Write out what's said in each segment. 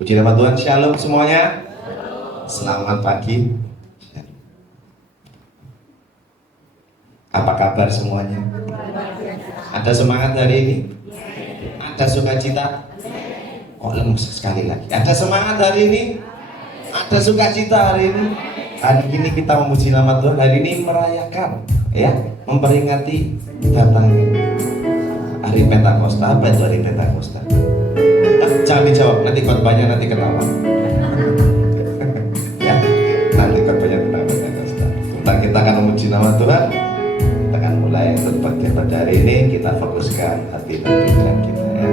Puji nama Tuhan, shalom semuanya. Selamat pagi. Apa kabar semuanya? Ada semangat hari ini? Ada sukacita? Oh, lemes sekali lagi. Ada semangat hari ini? Ada sukacita hari ini? Hari ini kita memuji nama Tuhan. Hari ini merayakan, ya, memperingati datangnya hari Pentakosta. Apa itu hari Pentakosta? Jangan dijawab, nanti khotbahnya nanti ketawa. Ya, nanti khotbahnya tentang Pentakosta. Kita akan memuji nama Tuhan. Kita akan mulai untuk bagian pada hari ini. Kita fokuskan hati dan pikiran kita, ya.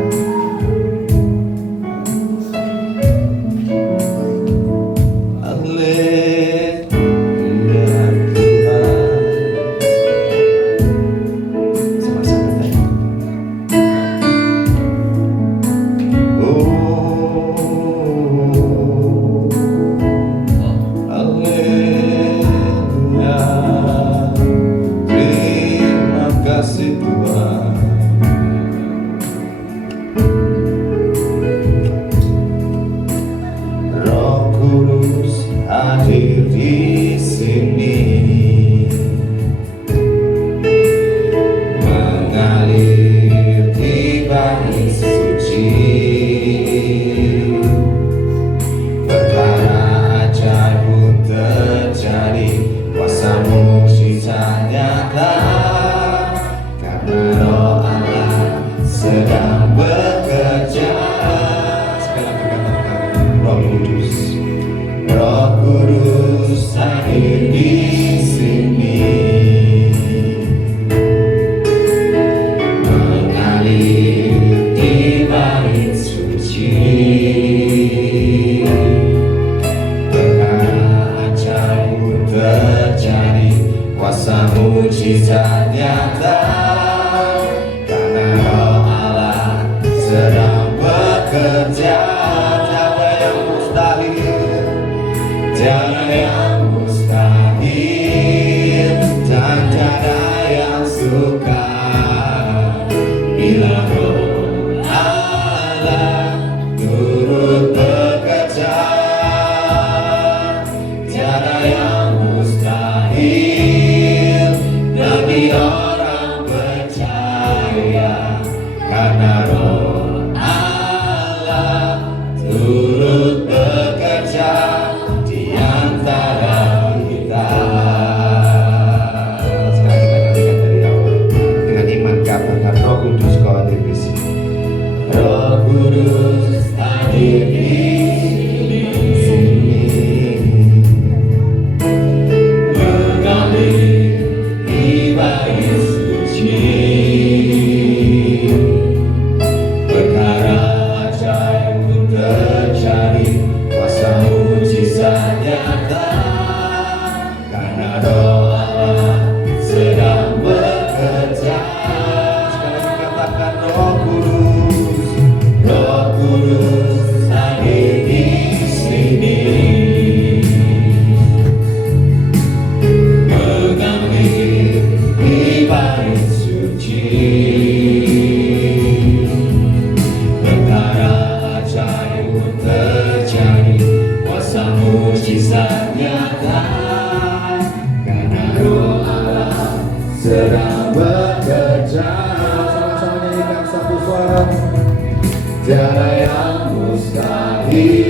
Tiada yang mustahil.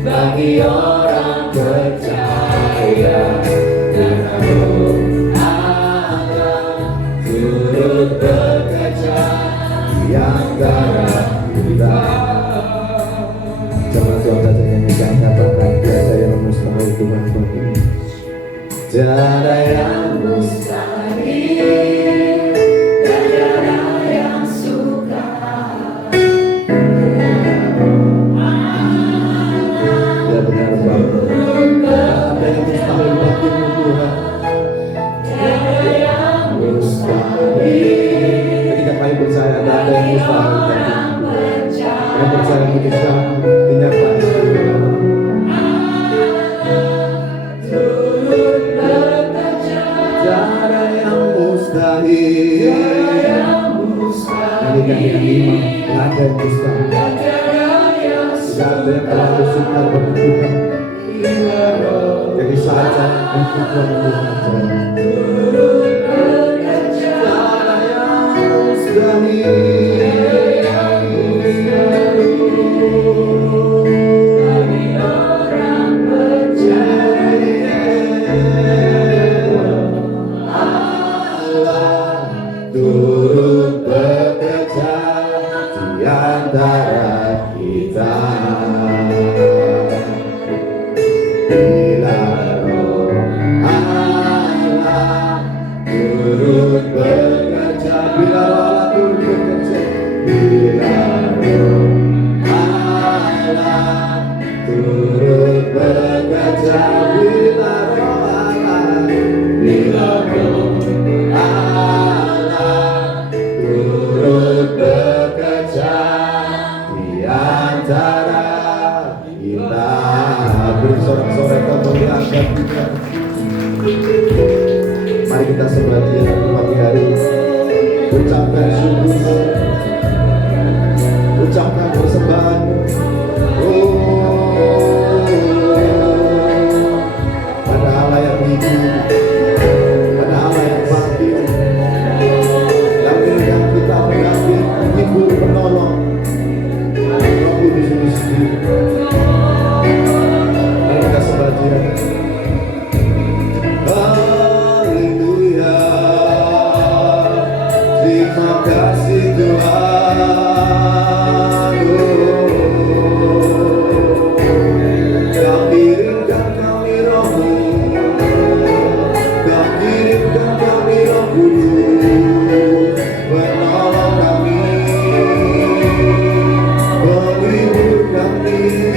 bagi orang percaya, karena Roh Allah turut bekerja di antara kita. Jangan Tuhan saja nyanyikan, katakan tiada yang mustahil Tuhan bagi. Tiada yang mustahil, tiada yang sukar. Ya benar Bapak, tiada yang mustahil bagimu Tuhan. Tiada yang mustahil. Ketika kami percaya ada yang mustahil bagimu, kami percaya ketika dinyatakan Nyanyikan yang lima, tidak ada yang mustahil, tidak ada yang terlalu sukar bagi Tuhan. Jadi saja untuk Tuhan saja. Tiada yang bagi orang percaya, Allah turut bekerja di antara kita. Bila Roh Allah turut bekerja, bila Roh Allah turut bekerja, bila Roh Allah turut bekerja, bila Roh Allah, bila Roh Allah turut bekerja di antara kita. Beri sorak-sorai kemuliaan kita. Mari kita sebagian pagi hari ucapkan syukur, ucapkan persembahan. Pada Allah yang hidup, pada Allah yang bangkit, yang kita mengambil hibur penolong Roh Kudus itu sendiri. Mari kita sebagian. Haleluya, terima kasih Tuhan. Kau kirimkan kami Roh-Mu, Kau kirimkan kami Roh Kudus, menolong kami, menghibur kami.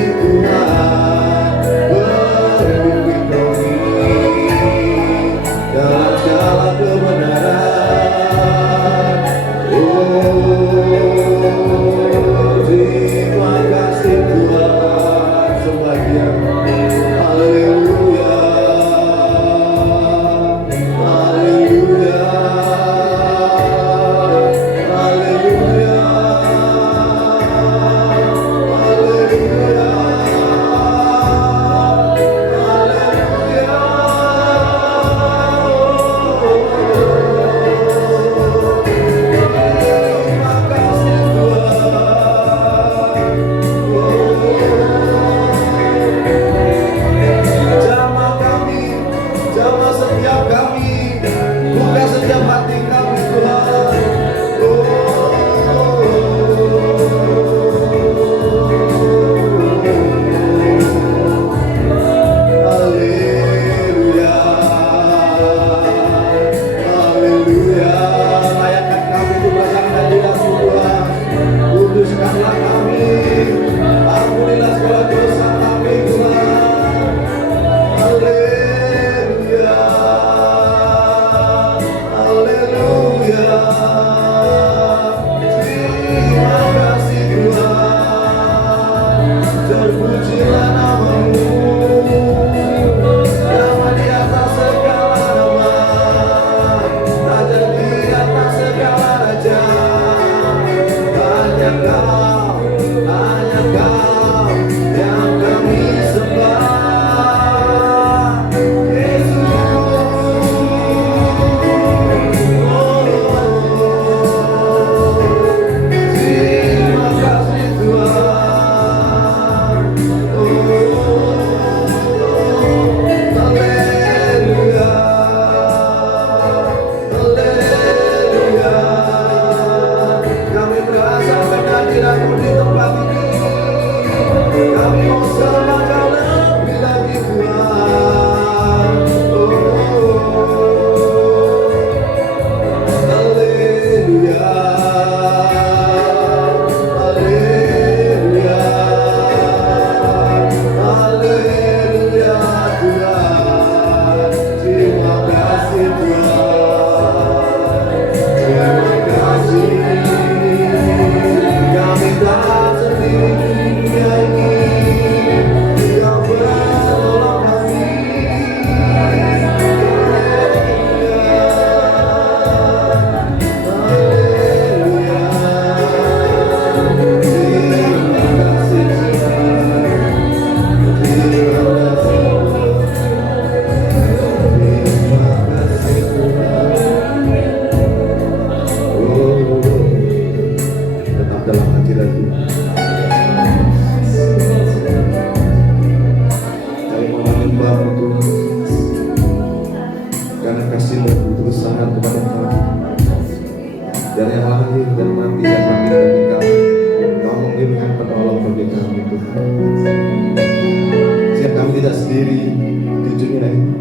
berdiri di dunia ini,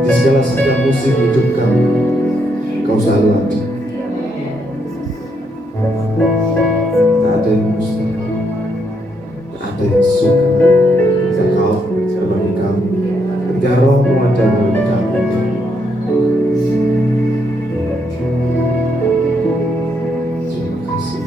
di segala musim hidup kamu, kau selalu ada. Tak ada yang mustahil, tak ada yang suka ketika kau bersama kami, ketika rohmu ada dalam kami. Terima kasih.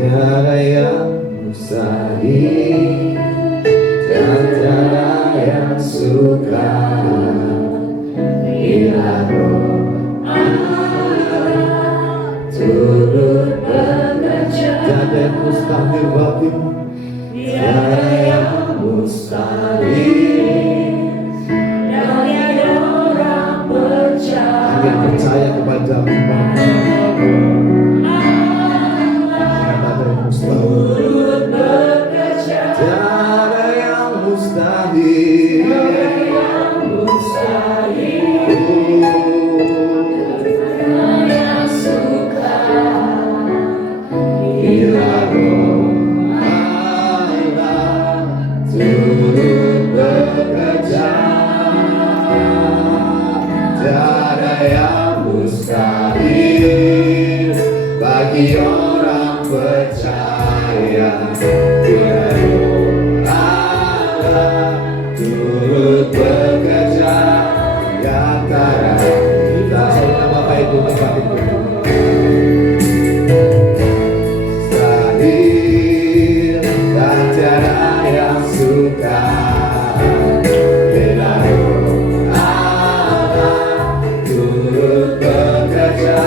Tiada yang mustahil, tiada yang suka bila roh Allah turut bekerja. Tiada yang mustahil bagimu, tiada yang mustahil. Tiada orang percaya, hanya percaya kepada-Mu. Turut bekerja. Tiada yang mustahil, tiada yang suka bila roh Allah turut bekerja. Tiada yang mustahil bagi orang percaya. Bila roh Allah turut bekerja di antara kita. Saudara Bapak Ibu tempat itu mustahil dan tiada yang suka bila roh Allah turut bekerja.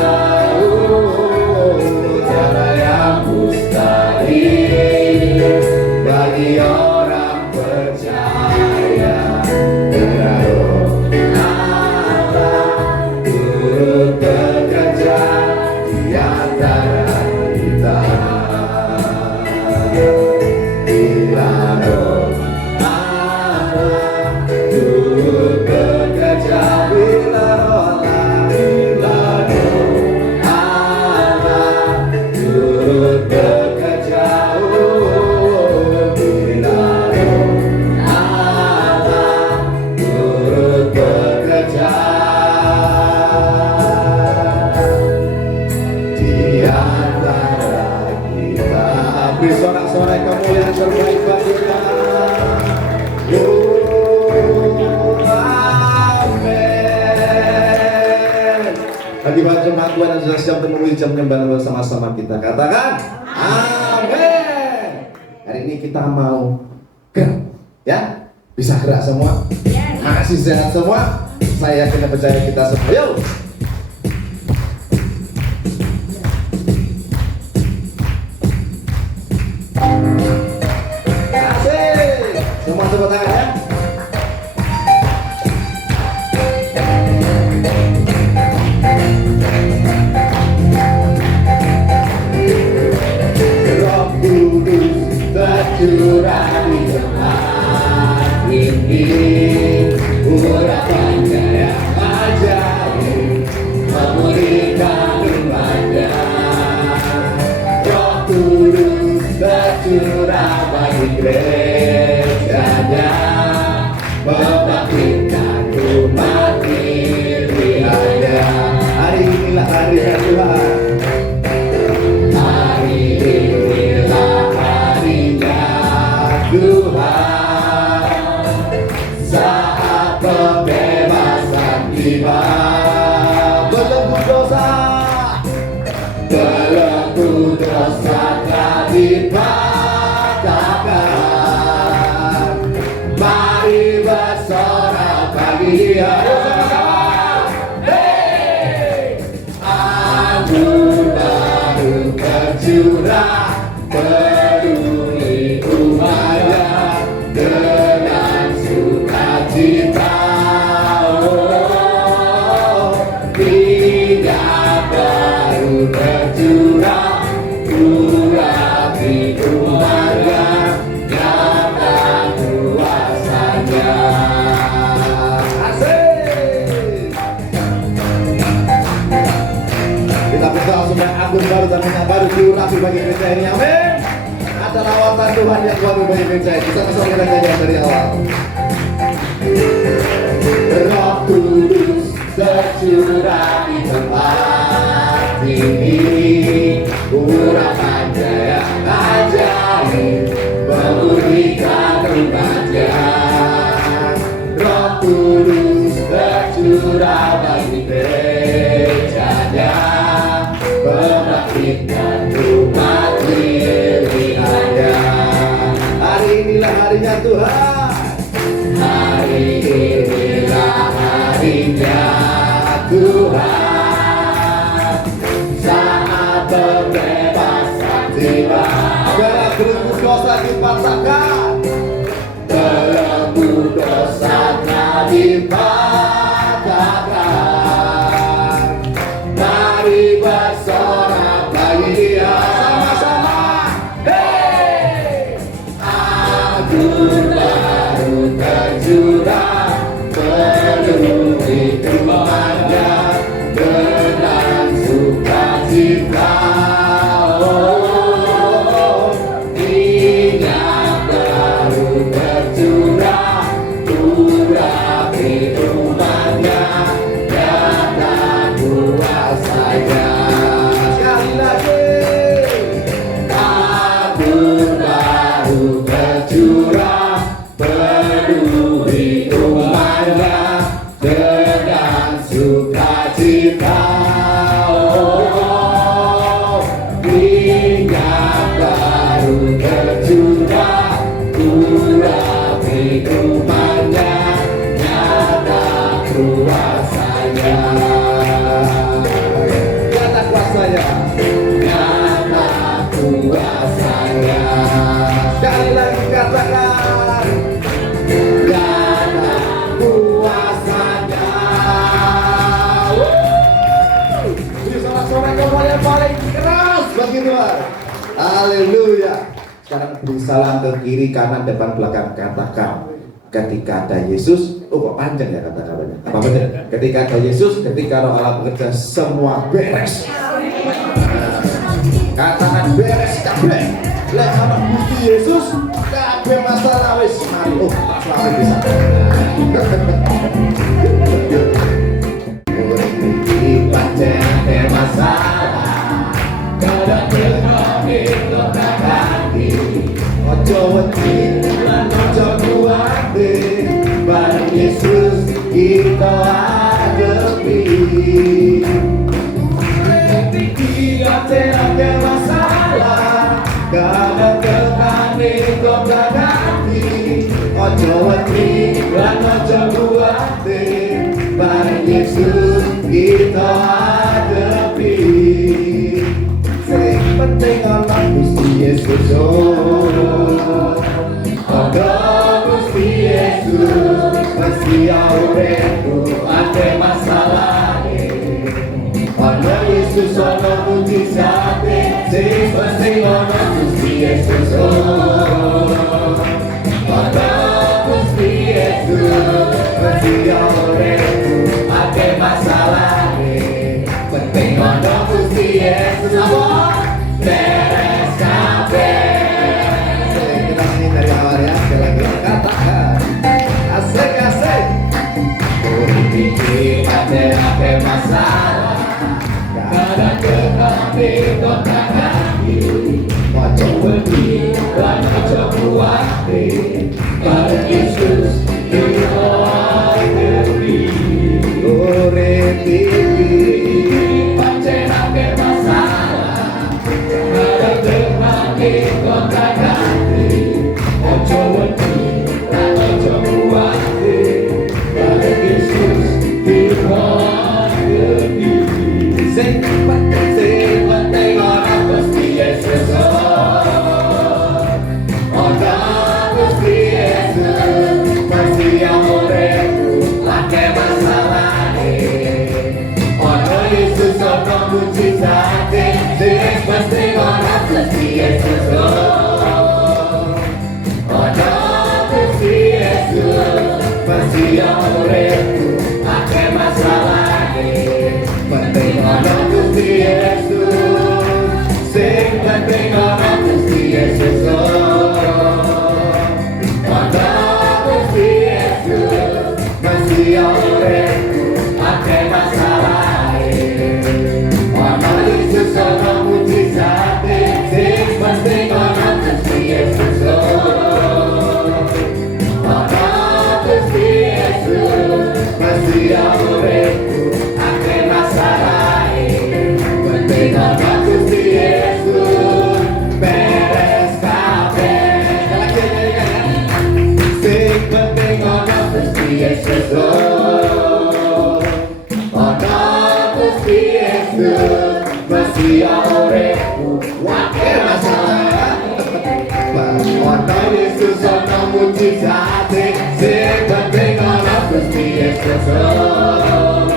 Tiada yang mustahil bagi orang percaya. Bila roh Allah turut bekerja di antara kita. Bila roh Allah turut bekerja. Bila roh Allah turut bekerja. Bila roh Allah turut bekerja di antara kita. Beri sorak-sorai kemuliaan terbaik bagi kita. Amin. Bagi para jemaat Tuhan yang sudah siap memenuhi jam penyembahan bersama-sama kita, katakan amin. Hari ini kita mau gerak, ya? Bisa gerak semua? Masih sehat semua? Saya yakin dan percaya kita semua. Yuk! Asik! Semua tepuk tangan ya. Roh Kudus tercurah di tempat ini, urapan yang ajaib kagum baru dan minyak baru diurapi bagi gereja ini. Amin. Ada lawatan Tuhan yang baru bagi gereja ini. Sama-sama kita nyanyi dari awal. Roh Kudus tercurah di tempat ini, urapan jaya ajaib memurnikan umatnya. Roh Kudus tercurah bagi gerejanya, membangkitkan umat pilihannya. Hari inilah harinya Tuhan. Hari inilah harinya Tuhan, saat pembebasan tiba. Segala belenggu dosa dipatahkan, belenggu dosanya dipatahkan. Mari bersorak bagi Dia sama-sama. Hey, agung baru tercurah penuhi imannya dengan sukacita. Oh, minyak baru tercurah urapi umatnya dan kuasanya. Sekali lagi, agung baru tercurah penuhi umatnya dengan sukacita. Oh, minyak baru tercurah urapi umatnya nyata kuasanya. Nyata kuasanya, nyata kuasanya. Sekali lagi katakan, nyata kuasanya. Ini sorak-sorai kembali yang paling keras bagi Tuhan. Haleluya. Sekarang beri salam ke kiri, kanan, depan, belakang. Katakan, ketika ada Yesus. Oh, kok panjang ya kata-katanya? Apa betul? Ketika ada Yesus, ketika Roh Allah bekerja, semua beres. Katakan beres kabeh. Lek ana Gusti Yesus, kabeh masalah wis mari. Oh, tak selawe bisa. Urip iki pancen ate masalah. Kadang kena kaki. Ojo wedi lan ojo kuwatir. Bareng Yesus kita hadapi. Urip iki pancen ate masalah. Kadang kekane kobra kaki. Ojo wedi lan ojo kuwatir. Bareng Yesus kita hadapi. Sing penting ana Gusti Yesus. Ana Gusti Yesus pasti uripku ate masalahe. Ana Yesus ana mujizate, sing penting ana Gusti Yesus. Ana Gusti Yesus pasti uripku ate masalahe. Penting ana Gusti Yesus. Beres kabeh. Kita nyanyi dari awal ya. Sekali lagi katakan, asik-asik. Urip iki ate masalah. Kadang kekane kota kaki. Ojo wedi lan ojo kuwatir. Bareng Yesus kita hadapi. Urip iki pancen ate masalah. Kadang kekane kota kaki. Ojo wedi lan ojo kuwatir. Bareng Yesus kita hadapi. Sing penting ana Gusti Yesus. Ana Gusti Yesus pasti uripku ate masalahe. Ana Yesus ana mujizate, sing penting ana Gusti Yesus. Ana Gusti Yesus pasti uripku ate masalahe. Penting ana Gusti Yesus. Yesus Mesih uripku wae masalah ono Yesus ono mujizate sing penting ono Gusti Yesus ono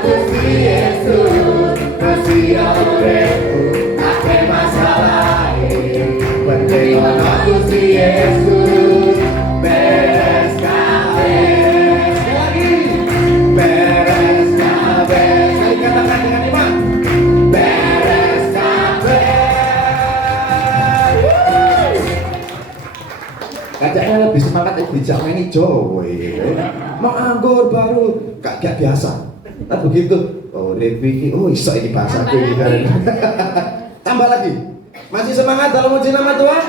Gusti Yesus Mesih uripku wae masalah penting ono Gusti Yesus beres kabeh lagi beres kabeh saya katakan dengan iman beres kabeh. Kayaknya lebih semangat bijak ini Jawa mau anggur baru gak biasa nah begitu oh Reviki oh iso ini bahasa ini tambah lagi masih semangat dalam uji nama Tuhan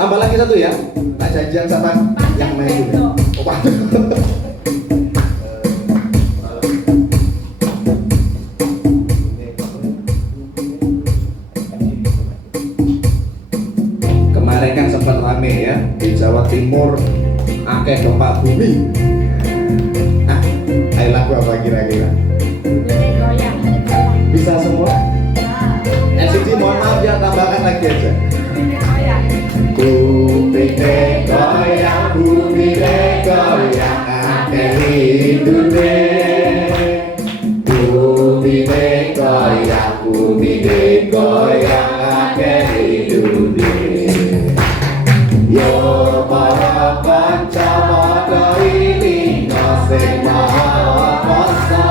tambah lagi satu ya tak janjian sama yang main itu waduh. Kemarin kan sempat rame ya di Jawa Timur akeh gempa bumi. Nah, ayo lagu apa kira-kira? Bisa semua? NCT mohon maaf ya tambahkan lagi aja. Bumi goyang, bumi goyang, akeh hidupnya. Bumi goyang, bumi goyang, akeh hidupnya. Yo para kanca padha ilinga sing maha kuasa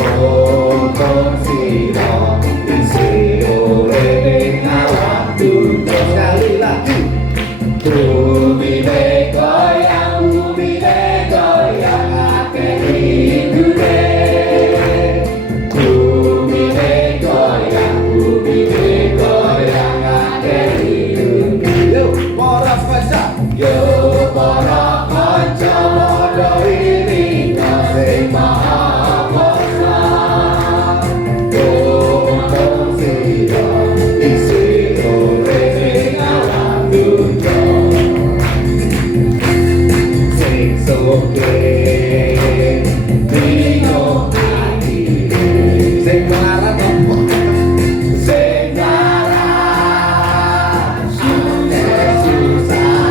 Kongkong sira isi urip ing alam dunya sekali lagi bumi goyang akeh hidupne bumi goyang akeh hidupne. Yo para kanca padha ilinga sing maha kuasa Kongkong sira isi urip ing alam dunya sing sugih bingung ati sing melarat apa sing melarat susah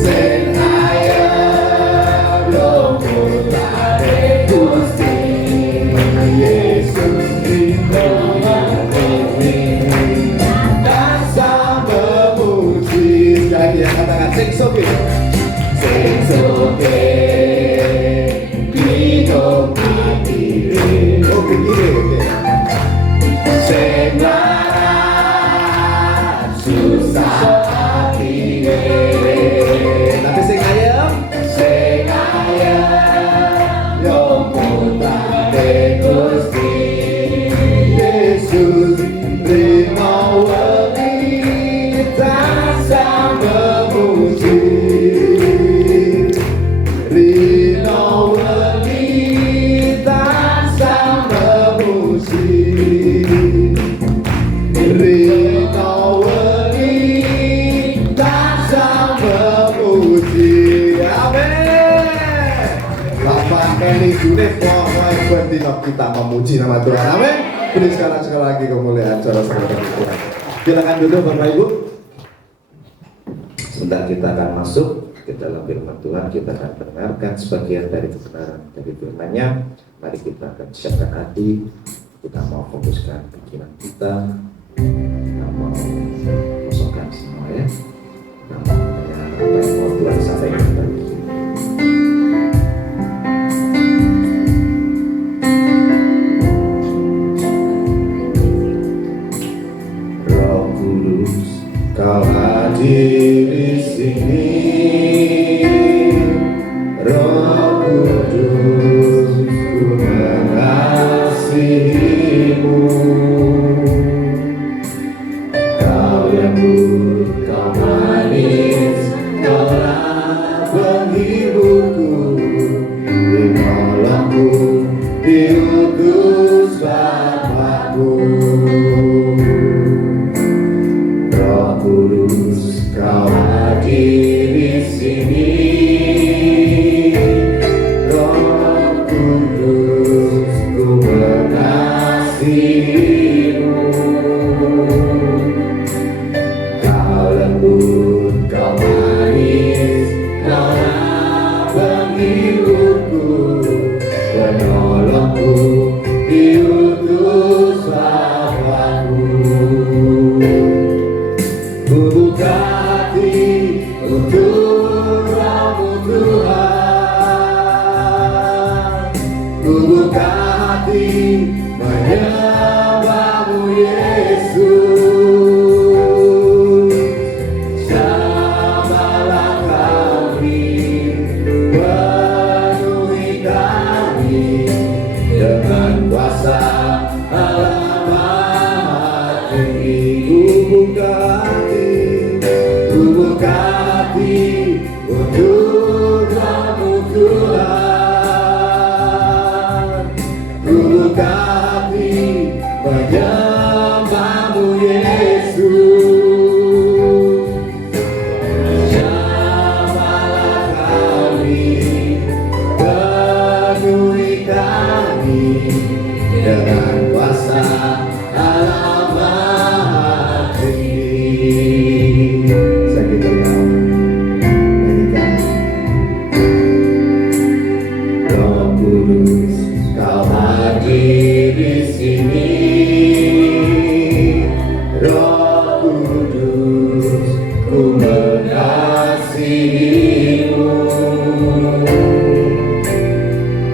sing ayem lumut ade Gusti Yesus dan sama memuji sekali yang katakan sing sugih bingung ati oh begini sing larat susah hati tapi sing ayem lumut ade Gusti Yesus terima wengi tansah memuji rino wengi tansah memuji rino wengi tansah memuji amin. Bapak Eli Junif pokoknya berdino kita memuji nama Tuhan amin. Beri sekali lagi kemuliaan saudara Tuhan. Silakan duduk Bapak Ibu. Sebentar kita akan masuk ke dalam firman Tuhan. Kita akan mendengarkan sebagian dari kebenaran dari firman-Nya. Mari kita akan siapkan hati. Kita mau fokuskan pikiran kita. Kita mau kosongkan semua ya. Kita mau mendengar apa yang mau Tuhan sampaikan bagi kita. Roh Kudus, Kau hadir di sini. Roh Kudus, ku mengasihimu. Kau lembut, Kau manis. penghiburku, penolongku, diutus Bapakku. Ku buka hati untuk Roh-Mu Tuhan, ku buka hati menyembah-Mu Yesus. Jamahlah kami, penuhi kami dengan kuasa Allah Maha Tinggi. Ku buka hati, ku buka hati untuk Roh-Mu Tuhan, ku buka hati menyembah-Mu Yesus. Jamahlah kami, penuhi kami dengan kuasa Allah Maha Tinggi. Sakit yang nyanyikan. Roh Kudus, Kau hadir di sini. Roh Kudus, ku mengasihi-Mu.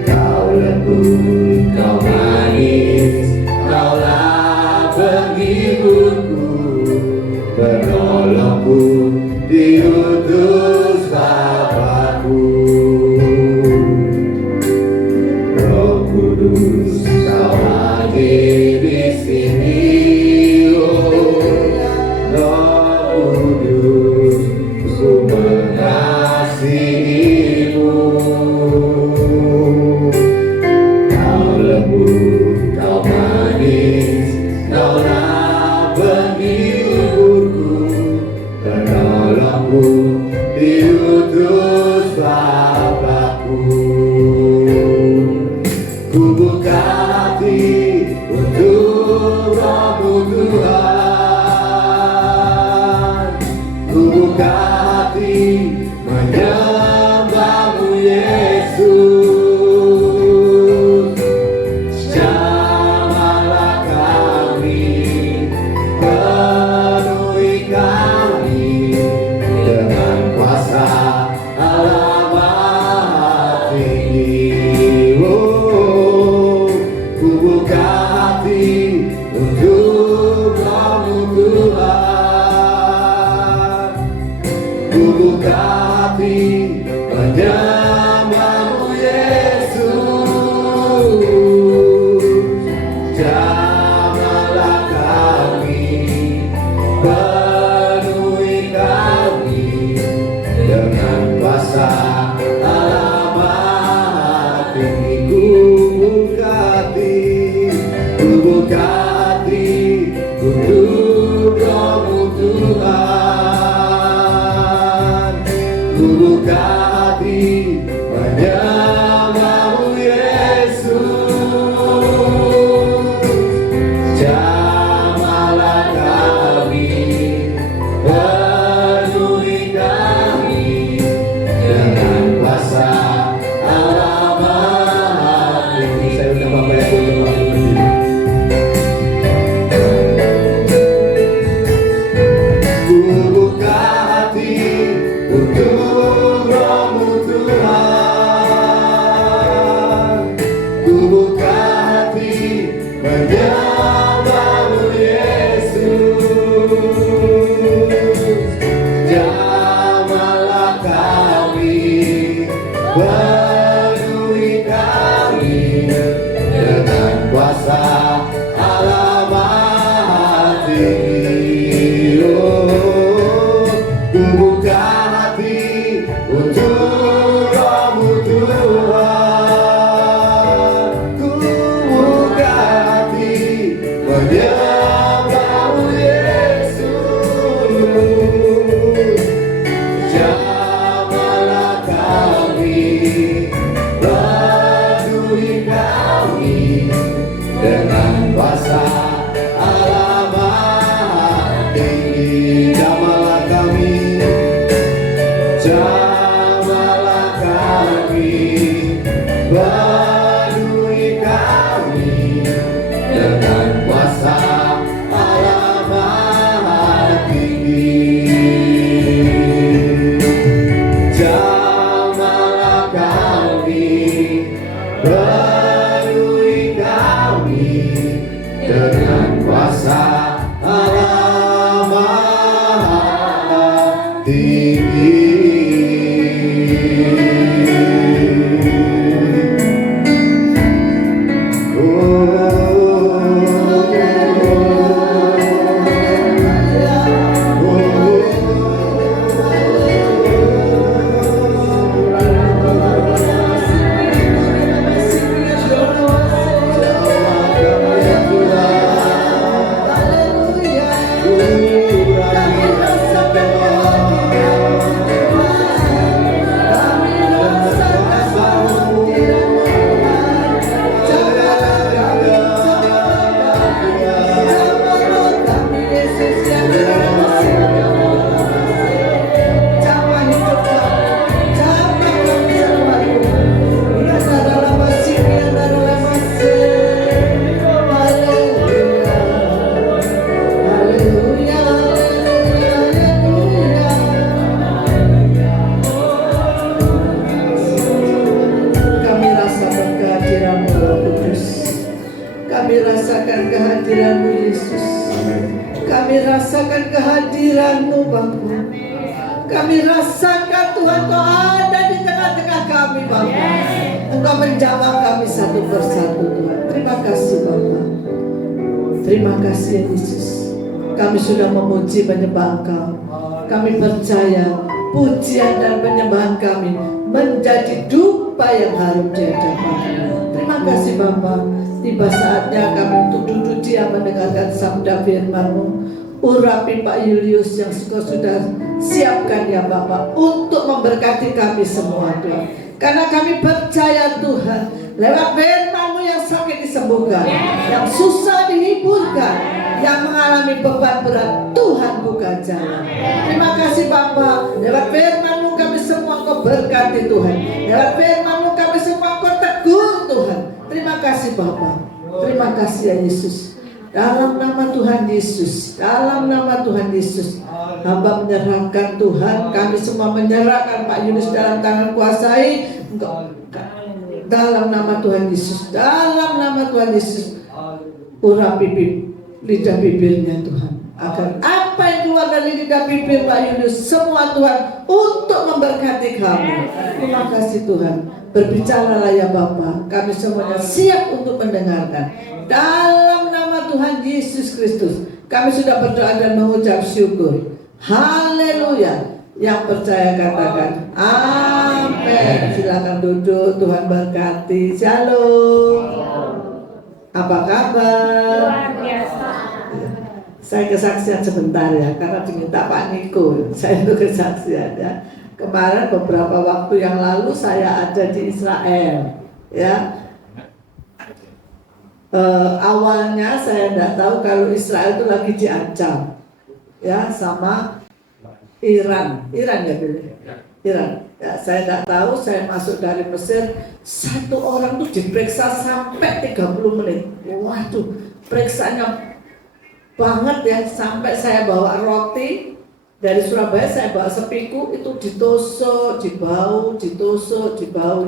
Kau lembut, Kau manis, Kaulah penghiburku, penolongku, diutus Bapakku. Roh Kudus, Kau hadir di sini. Oh, Roh Kudus, ku mengasihi-Mu. Kau lembut, Kau manis, Kaulah penghiburku, penolongku, diutus Bapakku. Ku buka hati untuk Roh-Mu Tuhan, ku buka hati menyembah-Mu Yesus. Jamahlah kami, penuhi kami dengan kuasa Allah Maha Tinggi. Oh, ku buka hati untuk Roh-Mu Tuhan, ku buka hati menyembah-Mu Yesus. Jamahlah kami, penuhi kami dengan kuasa Allah Maha Tinggi. Ku buka hati, ku buka hati untuk Roh-Mu Tuhan, ku buka hati menyembah-Mu Yesus. Jamahlah kami, penuhi kami dengan kuasa Allah Maha Tinggi. Saya undang Bapak Ibu yang berdiri. Ku buka hati untuk Roh-Mu Tuhan, ku buka hati menyembah-Mu Yesus. Jamahlah kami, penuhi kami dengan kuasa Allah Maha Tinggi. Oh, ku buka hati untuk Roh-Mu Tuhan, ku buka hati menyembah-Mu Yesus. Jamahlah kami, penuhi kami dengan kuasa Allah Maha Tinggi. Kami rasakan kehadiran-Mu Yesus. Kami rasakan kehadiran-Mu Bapa. Kami rasakan Tuhan Kau ada di tengah-tengah kami Bapa. Engkau menjawab kami satu persatu Tuhan. Terima kasih Bapa. Terima kasih Yesus. Kami sudah memuji menyembah Engkau. Kami percaya pujian dan penyembahan kami menjadi dupa yang harum di hadapan-Mu. Terima kasih Bapa. Tiba saatnya kami untuk duduk diam mendengarkan sabda firman-Mu. Urapi Pak Julius yang sudah siapkan ya Bapak untuk memberkati kami semua Tuhan. Karena kami percaya Tuhan, lewat firman-Mu yang sakit disembuhkan, yang susah dihiburkan, yang mengalami beban berat, Tuhan buka jalan. Terima kasih Bapak. Lewat firman-Mu kami semua Kau berkati Tuhan. Lewat firman-Mu kami semua Kau tegur Tuhan. Terima kasih Bapak. Terima kasih ya Yesus. Dalam nama Tuhan Yesus, dalam nama Tuhan Yesus, hamba menyerahkan Tuhan, kami semua menyerahkan Pak Yunus dalam tangan kuasai. Dalam nama Tuhan Yesus, dalam nama Tuhan Yesus, urapi lidah bibirnya Tuhan, agar apa yang keluar dari lidah bibir Pak Yunus semua Tuhan untuk memberkati kami. Terima kasih Tuhan. Berbicaralah ya Bapa, kami semuanya siap untuk mendengarkan. Dalam nama Tuhan Yesus Kristus, kami sudah berdoa dan mengucap syukur. Haleluya. Yang percaya katakan amin. Silakan duduk, Tuhan berkati. Shalom. Apa kabar? Luar biasa. Saya kesaksian sebentar ya, karena diminta Pak Niko. Saya itu kesaksian ya. Kemarin beberapa waktu yang lalu saya ada di Israel, ya. Awalnya saya tidak tahu kalau Israel itu lagi diancam, ya, sama Iran ya Billy? Iran. Ya, saya tidak tahu. Saya masuk dari Mesir, satu orang tuh diperiksa sampai 30 menit. Waduh, periksanya banget ya, sampai saya bawa roti. Dari Surabaya saya bawa sepiku, itu ditusuk, dibau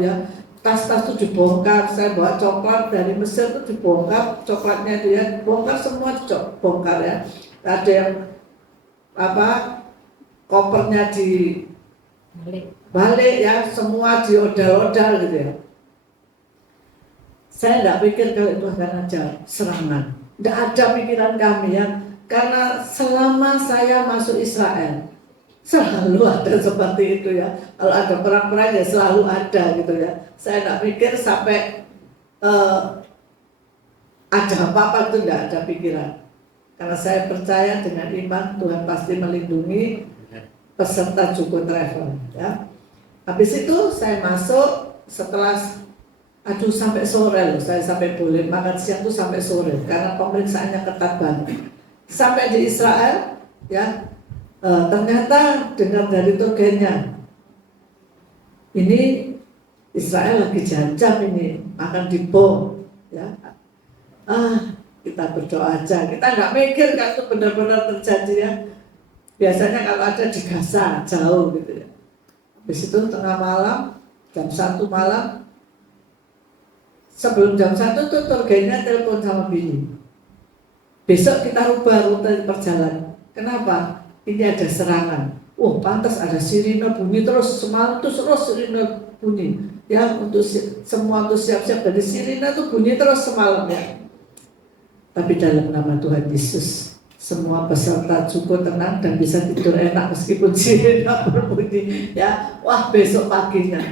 ya. Tas-tas itu dibongkar. Saya bawa coklat dari Mesir itu dibongkar, coklatnya itu ya, bongkar semua, bongkar ya. Ada yang kopernya balik ya, semua diodal-odal gitu ya. Saya tidak pikir kalau itu akan ada serangan. Tidak ada pikiran kami ya. Karena selama saya masuk Israel selalu ada seperti itu ya. Kalau ada perang-perang ya selalu ada gitu ya. Saya tidak pikir sampai ada apa-apa, itu tidak ada pikiran. Karena saya percaya dengan iman Tuhan pasti melindungi peserta Juko Travel ya. Habis itu saya masuk setelah sampai sore loh. Saya sampai boleh makan siang tuh sampai sore karena pemeriksaannya ketat banget. Sampai di Israel, ya, ternyata dengar dari togennya, ini Israel lagi diancam ini, akan dibom, ya. Kita berdoa aja, kita nggak mikir kan itu benar-benar terjadi ya. Biasanya kalau ada di Gaza, jauh gitu ya. Habis itu tengah malam, jam 1 malam, Sebelum jam 1 tuh tour guide-nya telepon sama bini. Besok kita rubah rute perjalanan. Kenapa? Ini ada serangan. Oh, pantas ada sirine bunyi terus, semalam tuh terus sirine bunyi. Ya, untuk semua tuh siap-siap, dari sirine tuh bunyi terus semalam ya. Tapi dalam nama Tuhan Yesus, semua peserta cukup tenang dan bisa tidur enak meskipun sirine berbunyi. Ya, wah besok paginya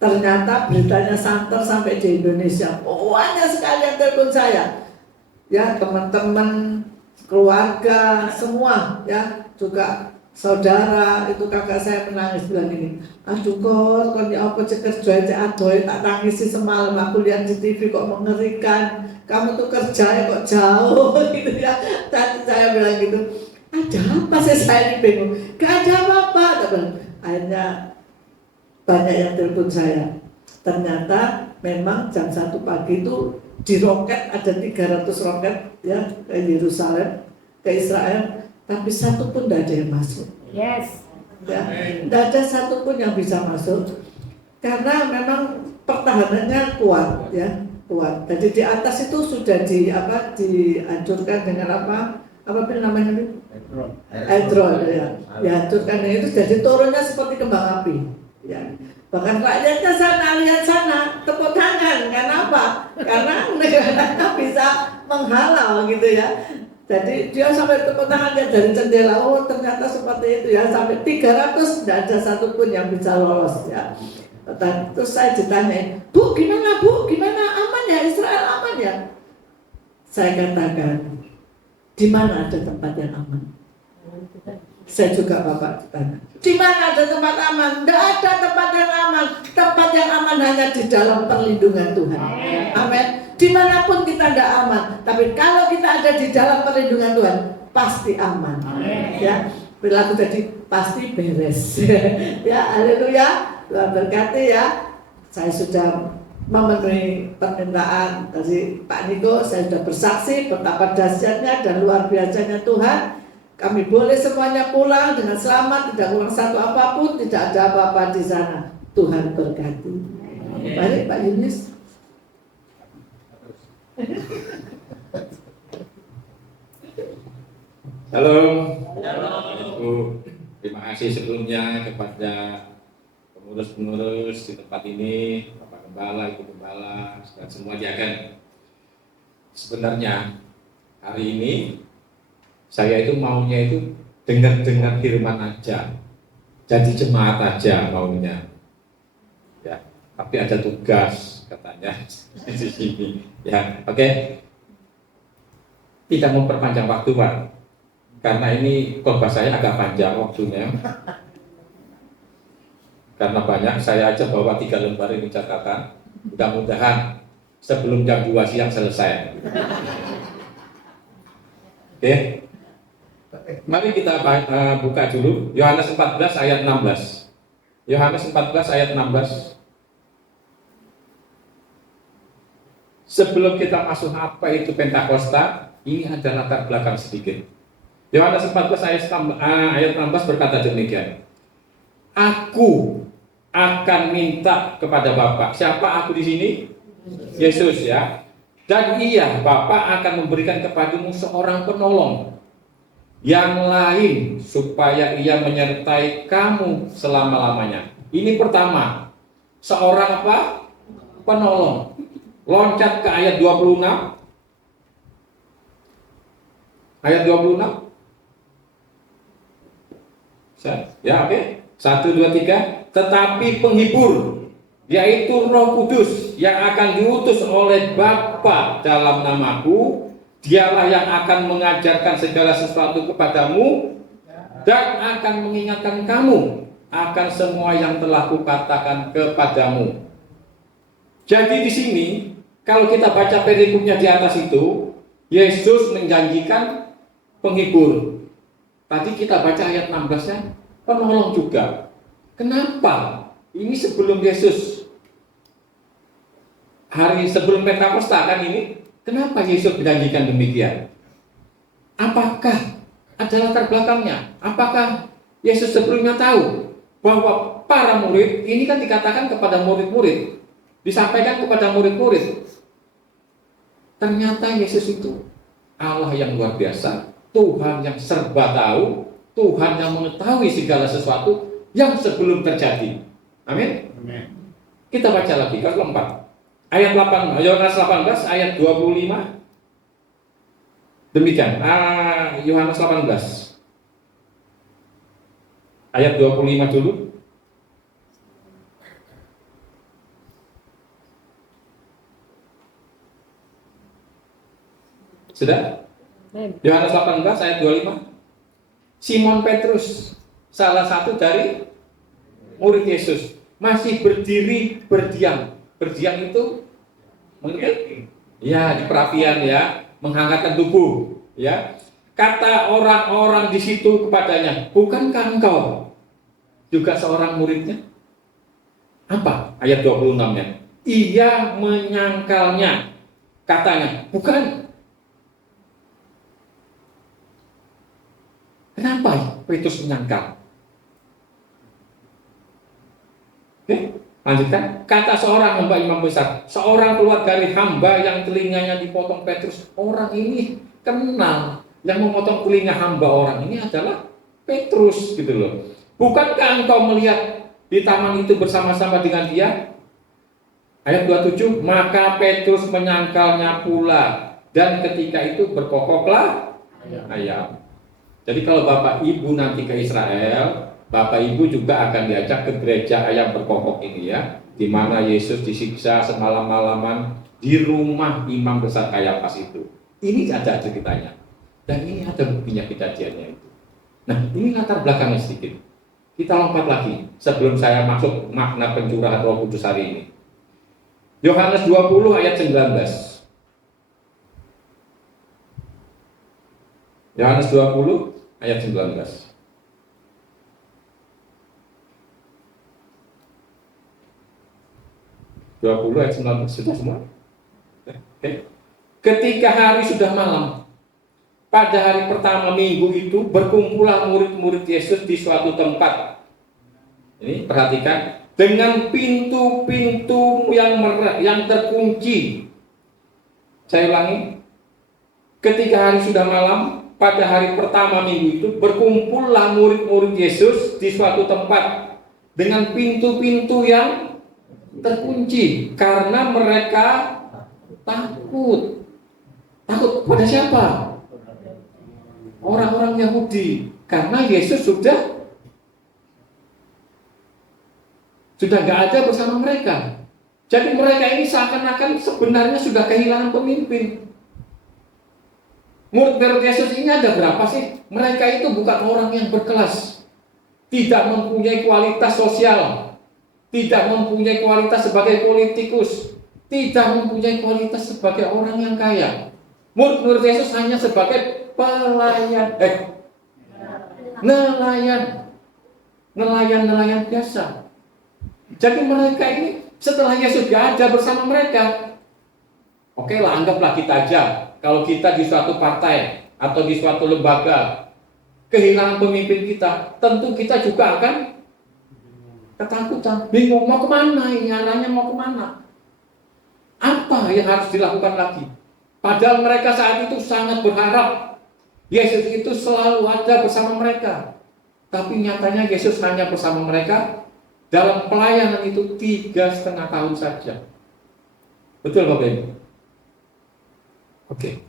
ternyata beritanya santer sampai di Indonesia. Oh, banyak sekali yang telepon saya. Ya, teman-teman, keluarga, semua ya, juga saudara, itu kakak saya menangis bilang ini, aduh kok ya apa kerja aja adoy tak tangisi semalam, aku lihat di TV kok mengerikan, kamu tuh kerjanya kok jauh gitu ya. Tadi saya bilang gitu, ada apa sih, saya ini bingung, gak ada apa-apa. Akhirnya banyak yang telepon saya, ternyata memang jam 1 pagi itu di roket ada 300 roket ya ke Yerusalem, ke Israel, tapi satu pun tidak ada yang masuk. Yes. Ya, tidak ada satu pun yang bisa masuk karena memang pertahanannya kuat ya, kuat. Jadi di atas itu sudah dihancurkan dengan apa namanya itu? Hydron ya, dihancurkan itu, jadi turunnya seperti kembang api. Ya. Bahkan rakyatnya sana, lihat sana, tepuk tangan. Kenapa? Karena negaranya bisa menghalau gitu ya. Jadi dia sampai tepuk tangan dari jendela, oh ternyata seperti itu ya. Sampai 300 tidak ada satupun yang bisa lolos ya. Terus saya ditanya, Bu gimana Bu? Gimana, aman ya? Israel aman ya? Saya katakan, di mana ada tempat yang aman? Saya juga Bapak ditanya, di mana ada tempat aman? Tidak ada tempat yang aman. Tempat yang aman hanya di dalam perlindungan Tuhan. Amin. Dimanapun kita tidak aman, tapi kalau kita ada di dalam perlindungan Tuhan, pasti aman. Ya, perilaku jadi pasti beres. Ya, haleluya. Tuhan berkati ya. Saya sudah memenuhi permintaan dari Pak Niko. Saya sudah bersaksi betapa dahsyatnya dan luar biasanya Tuhan. Kami boleh semuanya pulang dengan selamat, tidak kurang satu apapun, tidak ada apa-apa di sana. Tuhan berkati. Baik Pak Yunis. Halo. Halo. Terima kasih sebelumnya kepada pengurus-pengurus di tempat ini, Bapak Gembala, Ibu Gembala, dan semua jagan. Sebenarnya hari ini saya itu maunya itu dengar-dengar firman aja, jadi jemaat aja maunya. Ya, tapi ada tugas katanya di sini. Ya, oke. Tidak memperpanjang waktu, Pak. Karena ini khotbah saya agak panjang waktunya. Karena banyak, saya aja bawa 3 lembar ini catatan. Mudah-mudahan sebelum jam 2 siang selesai. Oke. Mari kita buka dulu Yohanes 14 ayat 16. Yohanes 14 ayat 16. Sebelum kita masuk apa itu Pentakosta, ini ada latar belakang sedikit. Yohanes 14 ayat 16 berkata demikian. Aku akan minta kepada Bapa. Siapa aku di sini? Yesus ya. Dan Bapa akan memberikan kepadamu seorang penolong yang lain supaya ia menyertai kamu selama-lamanya. Ini pertama, seorang apa? Penolong. Loncat ke ayat 26. Ayat 26. Ya, oke. 1, 2, 3. Tetapi penghibur, yaitu Roh Kudus yang akan diutus oleh Bapa dalam namaku, Dialah yang akan mengajarkan segala sesuatu kepadamu dan akan mengingatkan kamu akan semua yang telah kukatakan kepadamu. Jadi di sini kalau kita baca perikopnya di atas itu, Yesus menjanjikan penghibur. Tadi kita baca ayat 16-nya, penolong juga. Kenapa? Ini sebelum Yesus hari sebelum Pentakosta kan ini. Kenapa Yesus menjanjikan demikian? Apakah ada latar belakangnya? Apakah Yesus sebelumnya tahu bahwa para murid ini kan dikatakan kepada murid-murid, disampaikan kepada murid-murid. Ternyata Yesus itu Allah yang luar biasa, Tuhan yang serba tahu, Tuhan yang mengetahui segala sesuatu yang sebelum terjadi. Amin. Kita baca lagi keempat. Ayat 8, Yohanes 18 ayat 25. Demikian. Yohanes 18 ayat 25 dulu. Sudah? Yohanes 18 ayat 25. Simon Petrus, salah satu dari murid Yesus, masih berdiri berdiam. Berdiam itu mengerti? Ya, di perapian ya, menghangatkan tubuh, ya. Kata orang-orang di situ kepadanya, "Bukankah engkau juga seorang muridnya?" Apa? Ayat 26-nya. Ia menyangkalnya. Katanya, "Bukan." Kenapa Petrus menyangkal? Oke, lanjutkan. Kata seorang hamba imam besar, seorang keluar dari hamba yang telinganya dipotong Petrus. Orang ini kenal, yang memotong telinga hamba orang ini adalah Petrus, gitu loh. Bukankah engkau melihat di taman itu bersama-sama dengan dia? Ayat 27, maka Petrus menyangkalnya pula, dan ketika itu berkokoklah ayam. Jadi kalau Bapak Ibu nanti ke Israel, Bapak Ibu juga akan diajak ke gereja ayam berkokok ini ya, di mana Yesus disiksa semalam-malaman di rumah imam besar Kayafas itu. Ini ada ceritanya, dan ini ada buktinya kejadiannya itu. Nah, ini latar belakangnya sedikit. Kita lompat lagi sebelum saya masuk makna pencurahan Roh Kudus hari ini. Yohanes 20 ayat 19. Yohanes 20 ayat 19. Ayat 19 sudah semua. Oke. Ketika hari sudah malam, pada hari pertama minggu itu berkumpullah murid-murid Yesus di suatu tempat. Ini perhatikan, dengan pintu-pintu yang terkunci. Saya ulangi. Ketika hari sudah malam, pada hari pertama minggu itu berkumpullah murid-murid Yesus di suatu tempat dengan pintu-pintu yang terkunci karena mereka takut. Takut pada siapa? Orang-orang Yahudi, karena Yesus sudah nggak ada bersama mereka. Jadi mereka ini seakan-akan sebenarnya sudah kehilangan pemimpin. Murid-murid Yesus ini ada berapa sih? Mereka itu bukan orang yang berkelas, tidak mempunyai kualitas sosial, tidak mempunyai kualitas sebagai politikus, tidak mempunyai kualitas sebagai orang yang kaya. Murid-murid Yesus hanya sebagai nelayan biasa. Jadi mereka ini setelah Yesus gak ada bersama mereka, oke lah, anggaplah kita aja. Kalau kita di suatu partai atau di suatu lembaga kehilangan pemimpin kita, tentu kita juga akan ketakutan, bingung mau kemana ini, arahnya mau kemana, apa yang harus dilakukan lagi. Padahal mereka saat itu sangat berharap Yesus itu selalu ada bersama mereka. Tapi nyatanya Yesus hanya bersama mereka dalam pelayanan itu 3,5 tahun saja. Betul Bapak Ibu? Oke,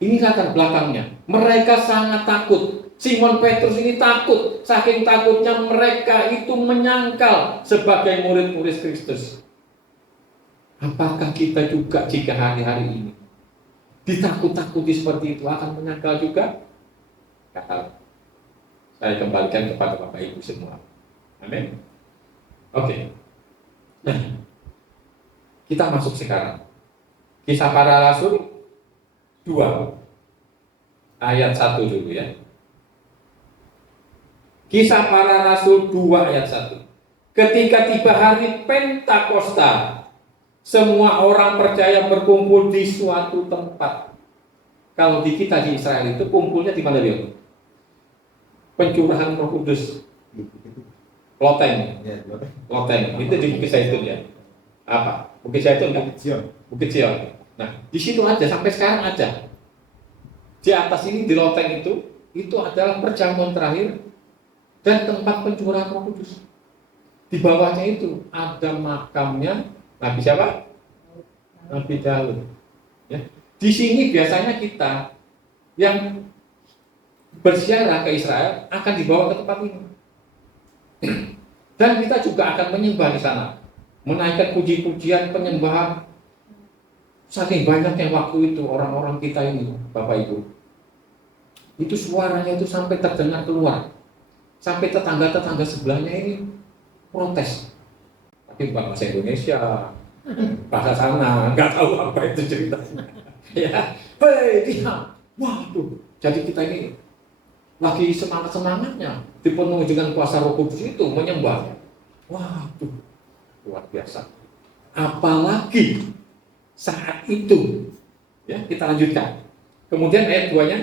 ini latar belakangnya. Mereka sangat takut. Simon Petrus ini takut. Saking takutnya mereka itu menyangkal sebagai murid-murid Kristus. Apakah kita juga jika hari-hari ini ditakut-takuti seperti itu akan menyangkal juga? Kata saya kembalikan kepada Bapak Ibu semua. Amin. Oke. Nah, kita masuk sekarang. Kisah Para Rasul 2 ayat 1 dulu ya. Kisah Para Rasul 2 ayat 1. Ketika tiba hari Pentakosta, semua orang percaya berkumpul di suatu tempat. Kalau di kita di Israel itu kumpulnya di mana dia? Pencurahan Roh Kudus. Loteng. Itu di Bukit Zaitun ya. apa? Bukit Zaitun kan? Bukit Sion. Nah, di situ aja sampai sekarang aja. Di atas ini di loteng itu adalah perjamuan terakhir dan tempat pencurahan Roh Kudus. Di bawahnya itu ada makamnya Nabi siapa? Nabi Daud. Ya. Di sini biasanya kita yang berziarah ke Israel akan dibawa ke tempat ini. Dan kita juga akan menyembah di sana, menaikkan puji-pujian penyembahan. Saking banyaknya waktu itu orang-orang kita ini, Bapak Ibu, itu suaranya itu sampai terdengar keluar, sampai tetangga-tetangga sebelahnya ini protes. Tapi bukan bahasa Indonesia, bahasa sana, nggak tahu apa itu ceritanya. Ya, hei dia, waduh, jadi kita ini lagi semangat-semangatnya, dipenuhi dengan kuasa Roh Kudus itu menyembah. Waduh, luar biasa. Apalagi saat itu, ya kita lanjutkan. Kemudian ayat 2-nya,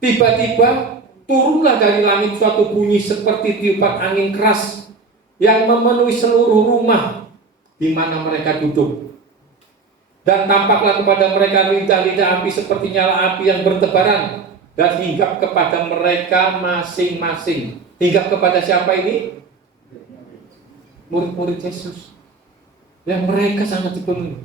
tiba-tiba turunlah dari langit suatu bunyi seperti tiupan angin keras yang memenuhi seluruh rumah di mana mereka duduk. Dan tampaklah kepada mereka lidah-lidah api seperti nyala api yang bertebaran dan hinggap kepada mereka masing-masing. Hinggap kepada siapa ini? Murid-murid Yesus. Yang mereka sangat dipenuhi.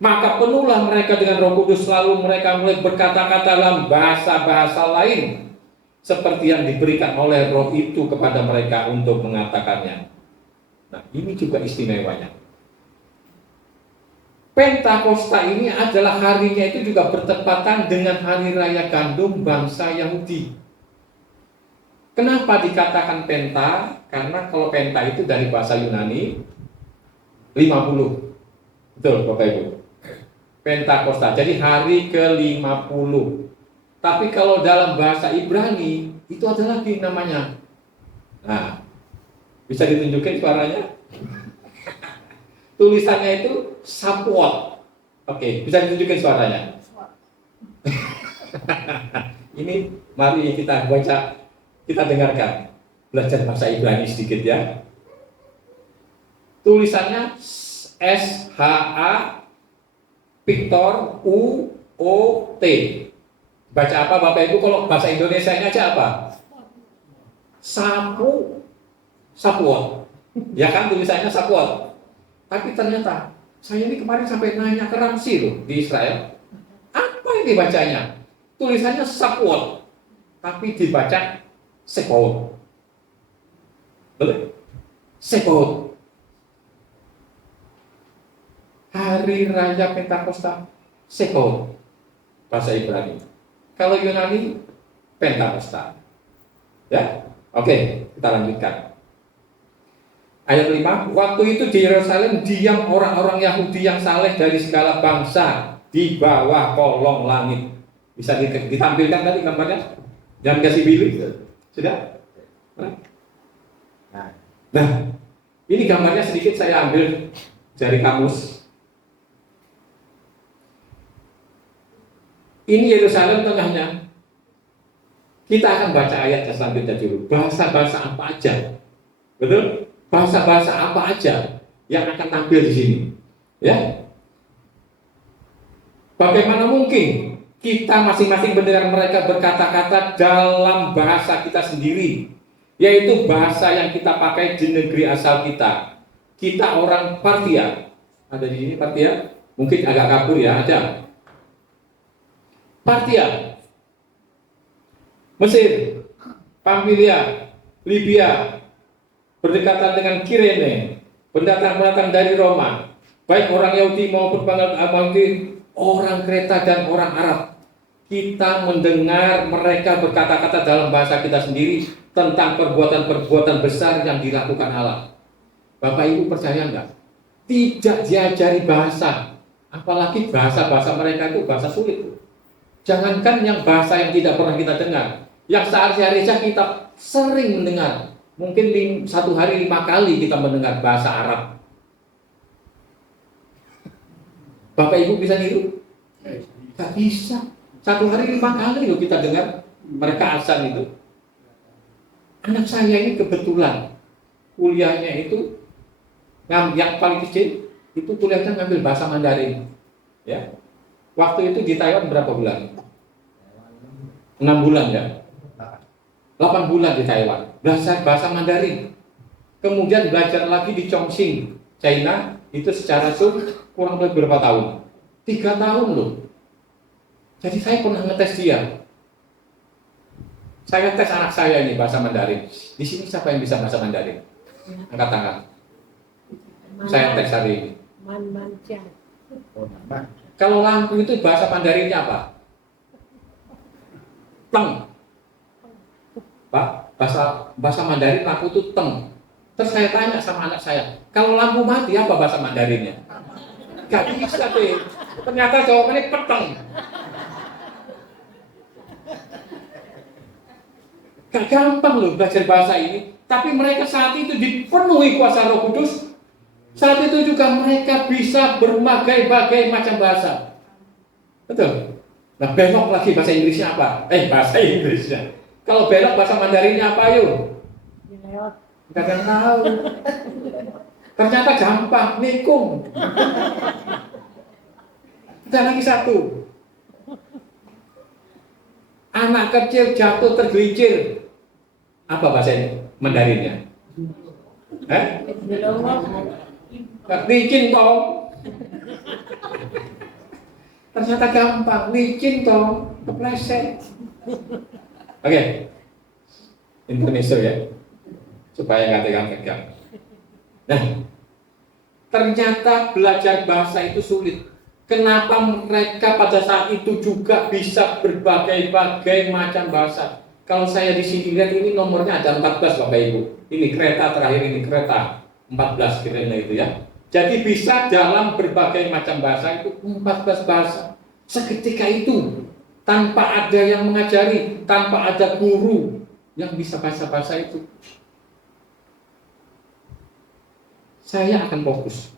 Maka penuhlah mereka dengan Roh Kudus, lalu mereka mulai berkata-kata dalam bahasa-bahasa lain seperti yang diberikan oleh Roh itu kepada mereka untuk mengatakannya. Nah, ini juga istimewanya. Pentakosta ini adalah harinya itu juga bertepatan dengan hari raya gandum bangsa Yahudi. Kenapa dikatakan penta? Karena kalau penta itu dari bahasa Yunani 50. Betul Bapak Ibu. Pentakosta, jadi hari ke-50. Tapi kalau dalam bahasa Ibrani itu ada lagi namanya. Nah, bisa ditunjukin suaranya? Tulisannya itu Shavuot. Oke, bisa ditunjukin suaranya? Ini mari kita baca, kita dengarkan. Belajar bahasa Ibrani sedikit ya. Tulisannya S-H-A Victor U-O-T. Baca apa Bapak Ibu? Kalau bahasa Indonesia-nya aja apa? Shavuot. Ya kan tulisannya Shavuot. Tapi ternyata saya ini kemarin sampai nanya ke Ramsi loh di Israel, apa yang dibacanya? Tulisannya Shavuot, tapi dibaca Sebaot. Betul? Sebaot. Hari Raya Pentakosta Sebaot, bahasa Ibrani. Kalau Yunani Pentakosta. Ya, oke, kita lanjutkan. Ayat 5, waktu itu di Yerusalem diam orang-orang Yahudi yang saleh dari segala bangsa di bawah kolong langit. Bisa ditampilkan tadi gambarnya? Jangan kasih bilik. Sudah? Nah, ini gambarnya sedikit saya ambil dari kamus. Ini Yerusalem tengahnya. Kita akan baca ayat selanjutnya dulu. Bahasa-bahasa apa aja? Betul? Bahasa-bahasa apa aja yang akan tampil di sini, ya? Bagaimana mungkin kita masing-masing mendengar mereka berkata-kata dalam bahasa kita sendiri, yaitu bahasa yang kita pakai di negeri asal kita. Kita orang Partia, ada di sini Partia? Mungkin agak kabur ya, ada. Partia, Mesir, Pamfilia, Libya, berdekatan dengan Kirene, pendatang-pendatang dari Roma, baik orang Yahudi maupun orang Kreta dan orang Arab. Kita mendengar mereka berkata-kata dalam bahasa kita sendiri tentang perbuatan-perbuatan besar yang dilakukan Allah. Bapak Ibu percaya enggak? Tidak diajari bahasa, apalagi bahasa-bahasa mereka itu bahasa sulit. Jangankan yang bahasa yang tidak pernah kita dengar, yang sehari-hari saja kita sering mendengar. Mungkin satu hari 5 kali kita mendengar bahasa Arab. Bapak Ibu bisa niru? Gak bisa. Satu hari 5 kali loh kita dengar mereka azan itu. Anak saya ini kebetulan kuliahnya itu yang paling kecil itu kuliahnya ngambil bahasa Mandarin. Ya. Waktu itu di Taiwan berapa bulan? 6 bulan ya. 8 bulan di Taiwan. Belajar bahasa Mandarin. Kemudian belajar lagi di Chongqing, China, itu secara kurang lebih berapa tahun? 3 tahun loh. Jadi saya pernah ngetes dia. Saya tes anak saya ini bahasa Mandarin. Di sini siapa yang bisa bahasa Mandarin? Angkat tangan. Saya tes hari ini. Kalau lampu itu bahasa Mandarinnya apa? Teng. Pak, bahasa Mandarin lampu itu teng. Terus saya tanya sama anak saya, kalau lampu mati apa bahasa Mandarinnya? Gak bisa deh. Ternyata jawabannya peteng. Gak gampang loh belajar bahasa ini. Tapi mereka saat itu dipenuhi kuasa Roh Kudus. Saat itu juga mereka bisa berbagai-bagai macam bahasa. Betul? Nah, belok lagi bahasa Inggrisnya apa? Bahasa Inggrisnya. Kalau belok bahasa Mandarinnya apa yuk? Gak ada yang tahu. Ternyata gampang, nikung. Ada lagi satu. Anak kecil jatuh tergelincir. Apa bahasa Mandarinnya? Licin tong. Ternyata gampang, licin tong, kepleset. Oke. Indonesia ya. Supaya nggak tegang-tegang. Nah, ternyata belajar bahasa itu sulit. Kenapa mereka pada saat itu juga bisa berbagai-bagai macam bahasa? Kalau saya di sini lihat ini nomornya ada 14 Bapak Ibu. Ini kereta terakhir ini kereta 14 kiranya itu ya. Jadi bisa dalam berbagai macam bahasa itu 14 bahasa. Seketika itu tanpa ada yang mengajari, tanpa ada guru yang bisa bahasa-bahasa itu. Saya akan fokus.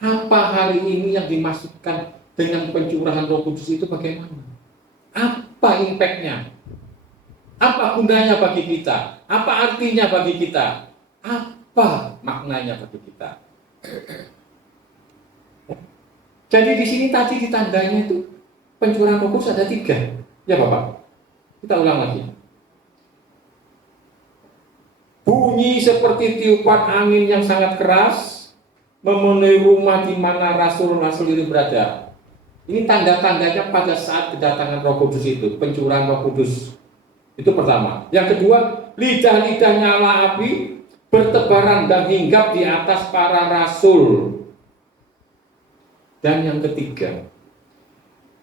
Apa hari ini yang dimaksudkan dengan pencurahan Roh Kudus itu bagaimana? Apa impact-nya? Apa gunanya bagi kita? Apa artinya bagi kita? Apa maknanya bagi kita? Jadi di sini tadi ditandanya itu pencurahan Roh Kudus ada 3. Ya Bapak. Kita ulang lagi. Bunyi seperti tiupan angin yang sangat keras memenuhi rumah di mana rasul-rasul itu berada. Ini tanda-tandanya pada saat kedatangan Roh Kudus itu, pencurahan Roh Kudus. Itu pertama. Yang kedua, lidah-lidah nyala api bertebaran dan hinggap di atas para rasul. Dan yang ketiga,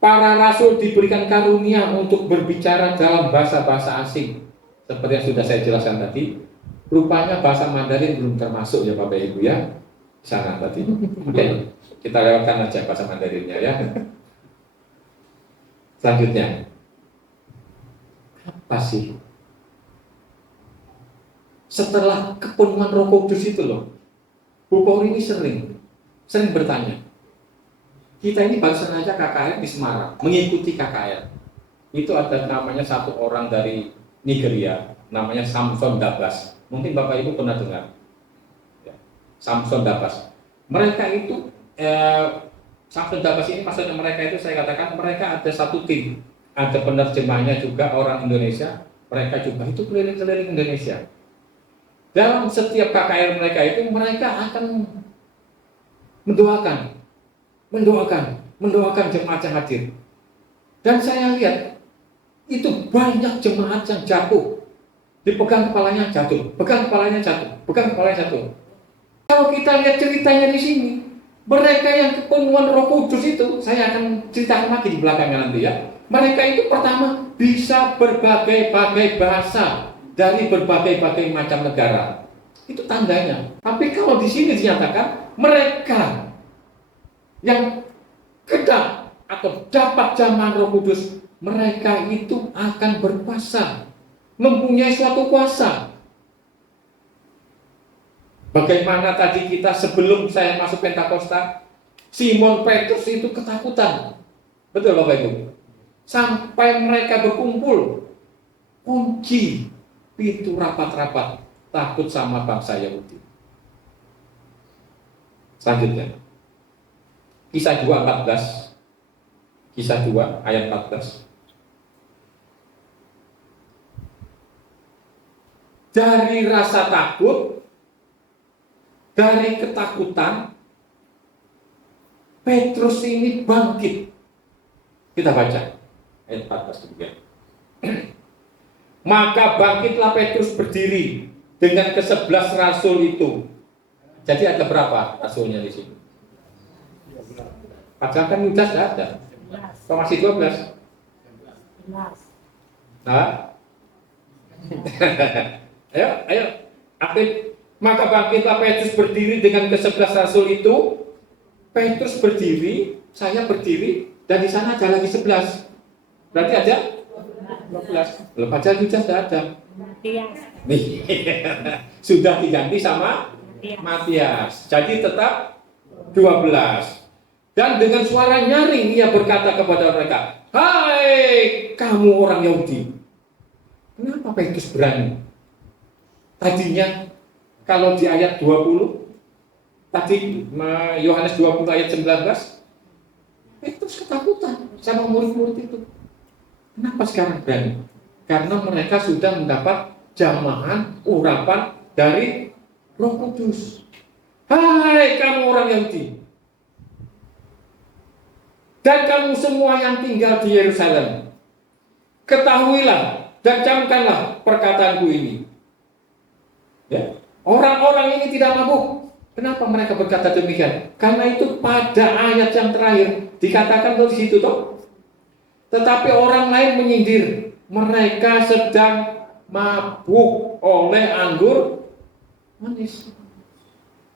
para rasul diberikan karunia untuk berbicara dalam bahasa-bahasa asing. Seperti yang sudah saya jelaskan tadi, rupanya bahasa Mandarin belum termasuk ya Bapak Ibu ya. Sana tadi. Oke, kita lewatkan aja bahasa Mandarinnya ya. Selanjutnya, apa sih? Setelah kepenuhan Roh Kudus itu loh, Bu Paul ini sering bertanya. Kita ini barusan aja KKR di Semarang, mengikuti KKR. Itu ada namanya satu orang dari Nigeria, namanya Samson Dabas. Mungkin Bapak Ibu pernah dengar. Samson Dabas. Mereka itu Samson Dabas ini maksudnya mereka itu saya katakan mereka ada satu tim, ada penerjemahnya juga orang Indonesia, mereka juga itu keliling-keliling Indonesia. Dalam setiap KKR mereka itu mereka akan mendoakan jemaat yang hadir. Dan saya lihat itu banyak jemaat yang jatuh, dipegang kepalanya jatuh, pegang kepalanya jatuh, pegang kepalanya jatuh. Kalau kita lihat ceritanya di sini, mereka yang kepenuhan Roh Kudus itu, saya akan ceritakan lagi di belakangnya nanti ya. Mereka itu pertama bisa berbagai-bagai bahasa dari berbagai-bagai macam negara. Itu tandanya. Tapi kalau di sini dinyatakan mereka yang kedak atau dapat jamahan Roh Kudus, mereka itu akan berkuasa, mempunyai suatu kuasa. Bagaimana tadi kita sebelum saya masuk Pentakosta, Simon Petrus itu ketakutan. Betul Bapak Ibu? Sampai mereka berkumpul, kunci pintu rapat-rapat, takut sama bangsa Yahudi. Selanjutnya, Kisah 2 14. Kisah 2 ayat 14. Dari rasa takut, dari ketakutan, Petrus ini bangkit. Kita baca ayat 14 demikian. Maka bangkitlah Petrus berdiri dengan ke-11 rasul itu. Jadi ada berapa rasulnya di sini? Padahal kan Yudas tidak ada. Kok masih 12? Nah? Ayo, aktif. Maka bangkitlah Petrus berdiri dengan ke-11 rasul itu. Petrus berdiri, saya berdiri, dan di sana ada lagi 11. Berarti ada 12. Belum aja Yudas tidak ada. Nih, sudah diganti sama Matias. Jadi tetap 12. Dan dengan suara nyaring ia berkata kepada mereka, "Hai kamu orang Yahudi." Kenapa Petrus berani? Tadinya kalau di ayat 20, tadi Yohanes 20 ayat 19, Petrus ketakutan sama murid-murid itu. Kenapa sekarang berani? Karena mereka sudah mendapat jamahan, urapan dari Roh Kudus. Hai kamu orang Yahudi, dan kamu semua yang tinggal di Yerusalem, ketahuilah dan camkanlah perkataanku ini. Ya. Orang-orang ini tidak mabuk. Kenapa mereka berkata demikian? Karena itu pada ayat yang terakhir dikatakan di situ toh. Tetapi orang lain menyindir, mereka sedang mabuk oleh anggur manis.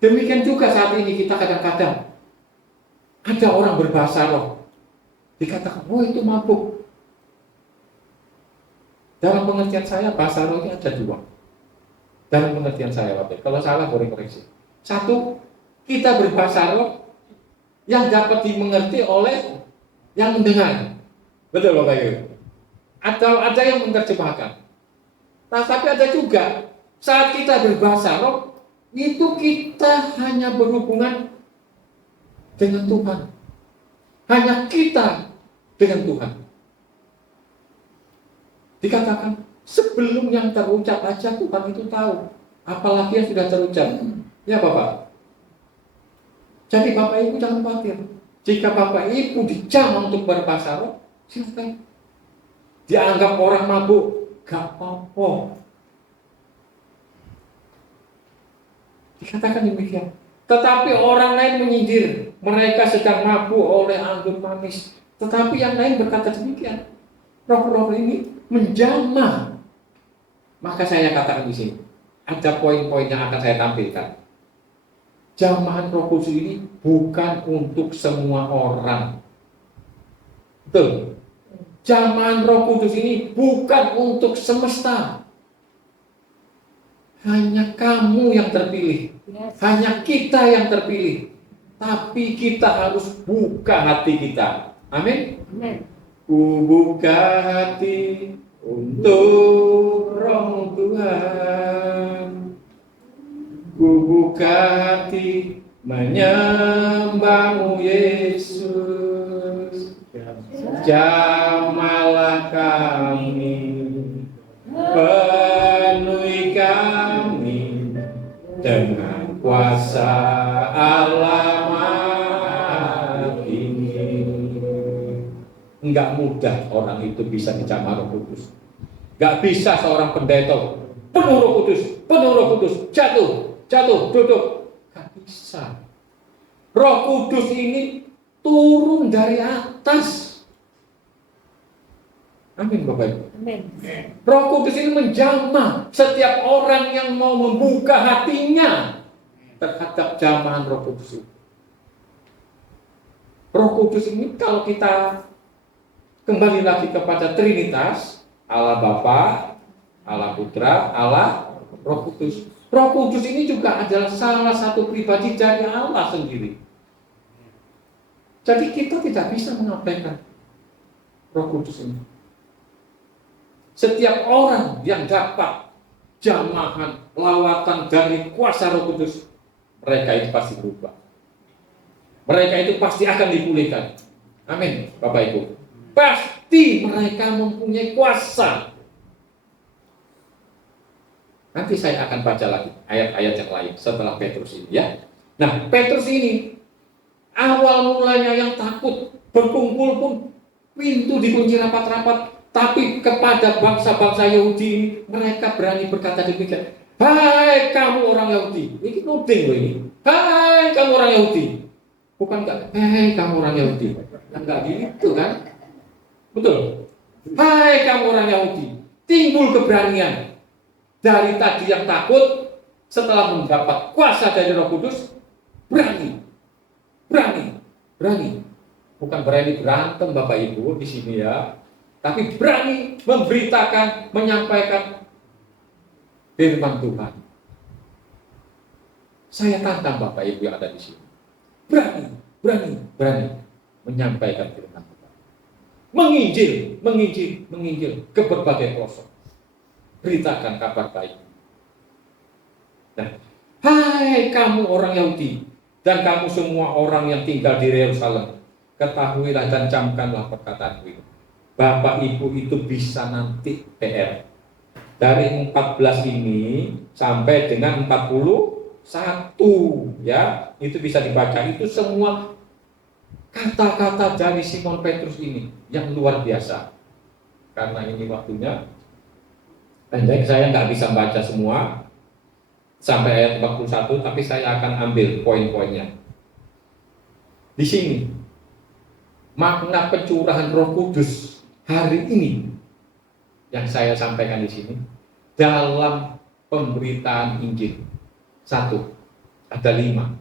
Demikian juga saat ini kita kadang-kadang ada orang berbahasa roh, dikatakan, oh itu mabuk. Dalam pengertian saya, bahasa roh ini ada dua. Dalam pengertian saya, Bapak, kalau salah boleh koreksi. Satu, kita berbahasa roh yang dapat dimengerti oleh yang mendengar. Betul Bapak Ibu? Atau ada yang menerjemahkan. Nah, tapi ada juga saat kita berbahasa roh, itu kita hanya berhubungan dengan Tuhan. Hanya kita dengan Tuhan. Dikatakan, sebelum yang terucap aja Tuhan itu tahu. Apalagi yang sudah terucap. Ya Bapak. Jadi Bapak Ibu jangan khawatir. Jika Bapak Ibu dijamah untuk berbahasa roh, silakan. Dianggap orang mabuk, gak apa-apa. Dikatakan demikian. Tetapi orang lain menyindir, mereka sedang mabuk oleh anggur manis. Tetapi yang lain berkata demikian. Roh-roh ini menjamah. Maka saya katakan di sini, ada poin-poin yang akan saya tampilkan. Jamahan Roh Kudus ini bukan untuk semua orang. Betul. Jamahan Roh Kudus ini bukan untuk semesta. Hanya kamu yang terpilih. Hanya kita yang terpilih. Tapi kita harus buka hati kita. Amin. Ku buka hati untuk Roh Tuhan. Ku buka hati menyembah-Mu Yesus. Jamahlah kami, penuhi kami dengan kuasa Allah ini. Enggak mudah orang itu bisa dijamah Roh Kudus. Enggak bisa seorang pendeta penuh Roh Kudus, jatuh, duduk. Enggak bisa. Roh Kudus ini turun dari atas. Amin Bapak Ibu. Amin. Roh Kudus ini menjamah setiap orang yang mau membuka hatinya terhadap jamahan Roh Kudus itu. Roh Kudus ini kalau kita kembali lagi kepada Trinitas, Allah Bapa, Allah Putra, Allah Roh Kudus. Roh Kudus ini juga adalah salah satu pribadi dari Allah sendiri. Jadi kita tidak bisa mengabaikan Roh Kudus ini. Setiap orang yang dapat jamahan, lawatan dari kuasa Roh Kudus, mereka itu pasti berubah. Mereka itu pasti akan dipulihkan. Amin, Bapak Ibu. Pasti mereka mempunyai kuasa. Nanti saya akan baca lagi ayat-ayat yang lain setelah Petrus ini ya. Nah, Petrus ini awal mulanya yang takut, berkumpul pun pintu dikunci rapat-rapat, tapi kepada bangsa-bangsa Yahudi ini mereka berani berkata demikian. Hai kamu orang Yahudi, ini nuding loh ini. Hai kamu orang Yahudi, bukan enggak? Hai kamu orang Yahudi, enggak gitu kan? Betul. Hai kamu orang Yahudi, timbul keberanian dari tadi yang takut setelah mendapat kuasa dari Roh Kudus, berani. Bukan berani berantem Bapak Ibu di sini ya, tapi berani memberitakan, menyampaikan firman Tuhan. Saya tantang Bapak Ibu yang ada di sini. Berani menyampaikan firman Tuhan. Menginjil ke berbagai pelosok. Beritakan kabar baik. Nah, hai kamu orang Yahudi dan kamu semua orang yang tinggal di Yerusalem, ketahuilah dan camkanlah perkataanku ini. Bapak Ibu itu bisa nanti PR. Dari 14 ini sampai dengan 41 ya, itu bisa dibaca. Itu semua kata-kata dari Simon Petrus ini yang luar biasa. Karena ini waktunya pendek, saya nggak bisa baca semua sampai ayat 41, tapi saya akan ambil poin-poinnya. Di sini makna pencurahan Roh Kudus hari ini yang saya sampaikan di sini dalam pemberitaan Injil. 1, ada 5.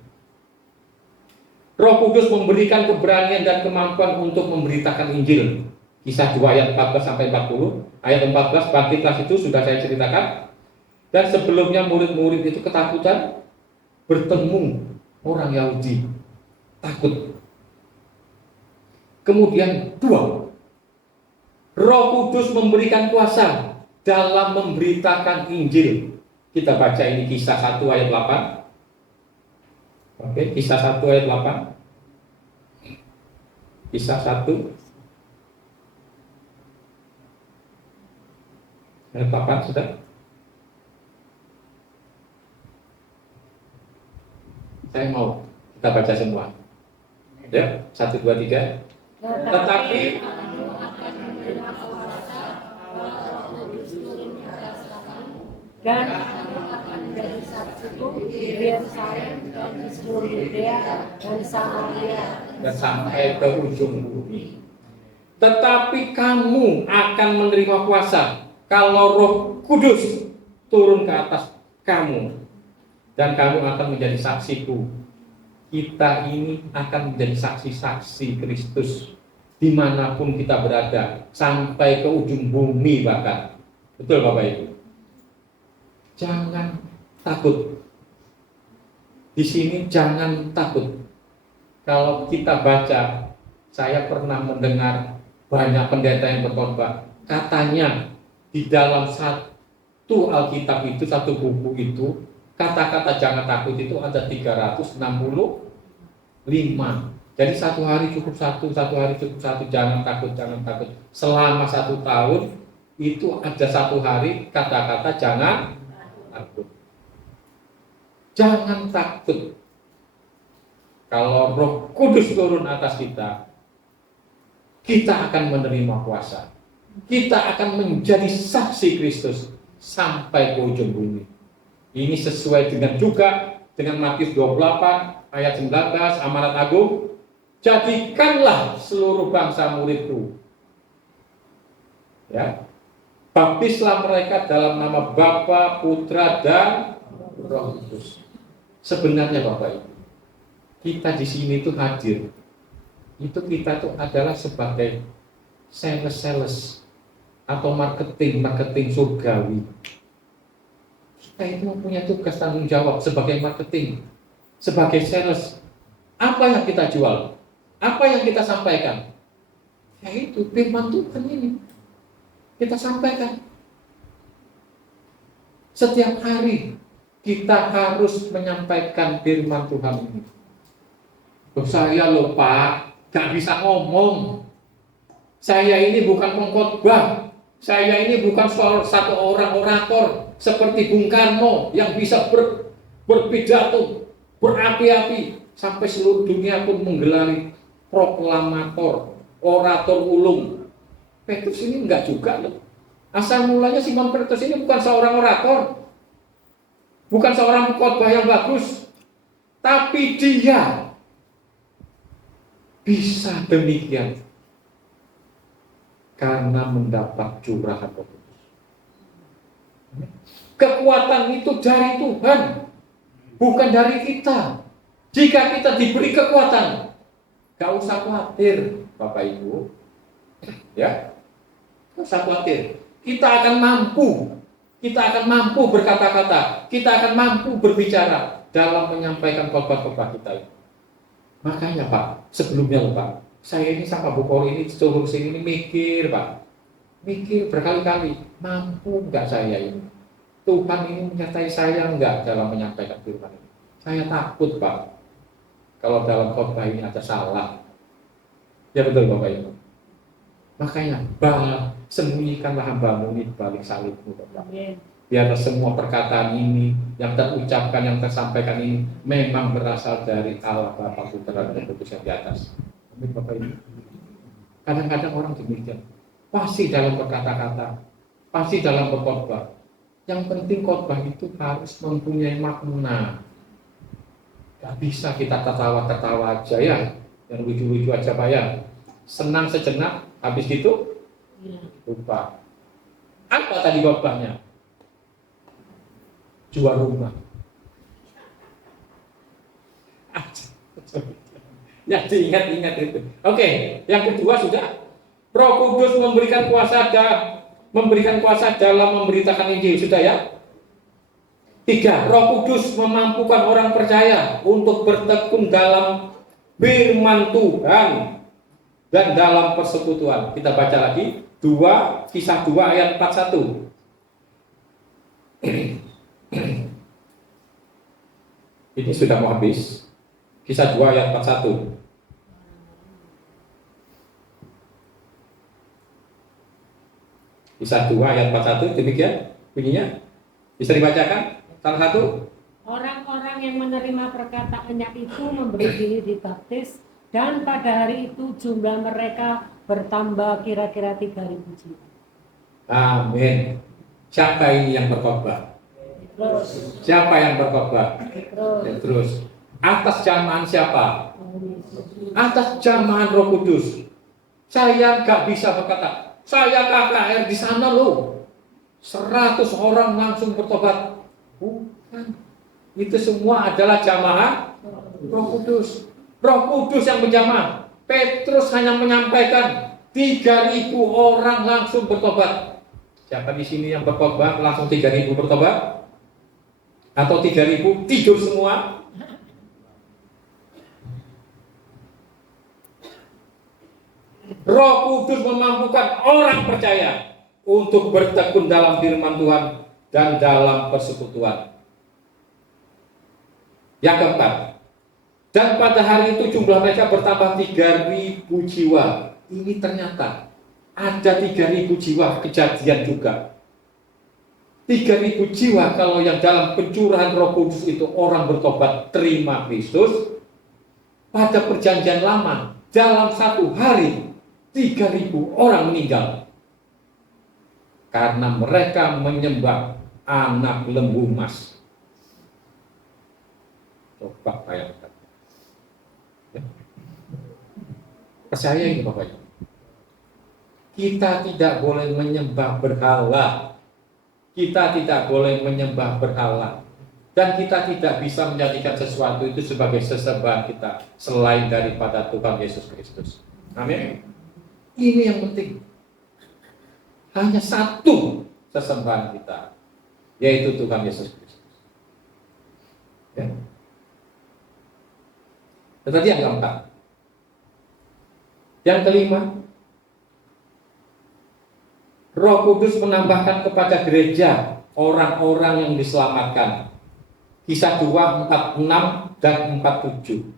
Roh Kudus memberikan keberanian dan kemampuan untuk memberitakan Injil. Kisah 2 ayat 14 sampai 40. Ayat 14, bangkitlah itu sudah saya ceritakan. Dan sebelumnya murid-murid itu ketakutan bertemu orang Yahudi. Takut. Kemudian 2, Roh Kudus memberikan kuasa dalam memberitakan Injil. Kita baca ini Kisah 1 ayat 8. Oke, Kisah 1 ayat 8. Kisah 1 ayat 8 sudah. Saya mau kita baca semua. Ya, 1, 2, 3. Tetapi dan akan menjadi saksiku di Yerusalem dan di seluruh Yudea dan Samaria dan sampai ke ujung bumi. Tetapi kamu akan menerima kuasa kalau Roh Kudus turun ke atas kamu, dan kamu akan menjadi saksiku. Kita ini akan menjadi saksi-saksi Kristus dimanapun kita berada, sampai ke ujung bumi bahkan. Betul Bapak Ibu? Jangan takut. Di sini jangan takut. Kalau kita baca, saya pernah mendengar banyak pendeta yang berkhotbah, katanya di dalam satu Alkitab itu, satu buku itu, kata-kata jangan takut itu ada 365. Jadi satu hari cukup satu hari cukup satu, jangan takut. Selama 1 tahun itu ada 1 hari kata-kata jangan takut. Jangan takut. Kalau Roh Kudus turun atas kita, kita akan menerima kuasa. Kita akan menjadi saksi Kristus sampai ke ujung bumi. Ini sesuai dengan juga dengan Matius 28 ayat 19, amanat agung. Jadikanlah seluruh bangsa muridku. Ya. Baptislah mereka dalam nama Bapa, Putra, dan Roh Kudus. Sebenarnya Bapak Ibu, kita di sini itu hadir. Itu kita itu adalah sebagai sales atau marketing surgawi. Kita itu mempunyai tugas tanggung jawab sebagai marketing, sebagai sales. Apa yang kita jual? Apa yang kita sampaikan? Yaitu firman Tuhan ini. Kita sampaikan. Setiap hari kita harus menyampaikan firman Tuhan ini. Loh, saya loh Pak, gak bisa ngomong. Saya ini bukan pengkhotbah. Saya ini bukan satu orang orator seperti Bung Karno yang bisa berpidato berapi-api sampai seluruh dunia pun menggelari proklamator, orator ulung. Petrus ini enggak juga loh. Asal mulanya Simon Petrus ini bukan seorang orator, bukan seorang pengkhotbah yang bagus, tapi dia bisa demikian karena mendapat curahan Roh Kudus. Kekuatan itu dari Tuhan, bukan dari kita. Jika kita diberi kekuatan, gak usah khawatir, Bapak Ibu, ya, gak usah khawatir. Kita akan mampu berkata-kata, kita akan mampu berbicara dalam menyampaikan khotbah-khotbah kita ini. Makanya Pak, sebelumnya Pak, saya ini sama Bu Poli ini seluruh sini mikir Pak, mikir berkali-kali, mampu nggak saya ini? Tuhan ini menyertai saya nggak dalam menyampaikan firman ini? Saya takut Pak, kalau dalam khotbah ini ada salah. Ya betul Bapak Ibu. Makanya, sembunyikanlah hambamu ini di balik salibmu Bapak. Biarlah semua perkataan ini yang terucapkan, yang tersampaikan ini memang berasal dari Allah Bapa, Putra dan Roh Kudus yang di atas. Amin Bapak Ibu. Kadang-kadang orang demikian, pasti dalam berkata-kata, pasti dalam berkhotbah. Yang penting khotbah itu harus mempunyai makna. Gak bisa kita ketawa-ketawa aja ya, yang lucu-lucu aja Pak ya. Senang sejenak, habis gitu lupa. Apa tadi khotbahnya? Jual rumah. Ya diingat-ingat itu. Oke, yang kedua sudah. Roh Kudus memberikan kuasa dalam memberitakan Injil, sudah ya. 3. Roh Kudus memampukan orang percaya untuk bertekun dalam firman Tuhan dan dalam persekutuan. Kita baca lagi 2 Kisah 2 ayat 41. Ini sudah mau habis. Kisah 2 ayat 41. Kisah 2 ayat 41 demikian bunyinya. Bisa dibacakan? Salah satu. Orang-orang yang menerima perkataannya itu memberi diri dibaptis, dan pada hari itu jumlah mereka bertambah kira-kira 3.000 jiwa. Amin. Siapa ini yang berkhotbah? Siapa yang berkhotbah? Terus. Atas jamahan siapa? Atas jamahan Roh Kudus. Saya nggak bisa berkata, saya KKR di sana loh, 100 orang langsung bertobat. Bukan. Itu semua adalah jamaah Roh Kudus. Roh Kudus yang menjamah. Petrus hanya menyampaikan 3.000 orang langsung bertobat. Siapa di sini yang berkhotbah langsung 3.000 bertobat? Atau 3.000 tidur semua? Roh Kudus memampukan orang percaya untuk bertekun dalam firman Tuhan dan dalam persekutuan. Yang keempat, dan pada hari itu jumlah mereka bertambah 3.000 jiwa. Ini ternyata ada 3.000 jiwa kejadian juga. 3.000 jiwa kalau yang dalam pencurahan Roh Kudus itu orang bertobat terima Kristus. Pada perjanjian lama dalam satu hari 3.000 orang meninggal karena mereka menyembah anak lembu emas. Coba bayangkan. Percaya ini Bapak Ibu. Kita tidak boleh menyembah berhala. Kita tidak boleh menyembah berhala. Dan kita tidak bisa menjadikan sesuatu itu sebagai sesembahan kita selain daripada Tuhan Yesus Kristus. Amin. Ini yang penting. Hanya satu sesembahan kita, yaitu Tuhan Yesus Kristus. Ya. Tetapi yang keempat. Yang kelima, Roh Kudus menambahkan kepada gereja orang-orang yang diselamatkan. Kisah 2, 46 dan 47.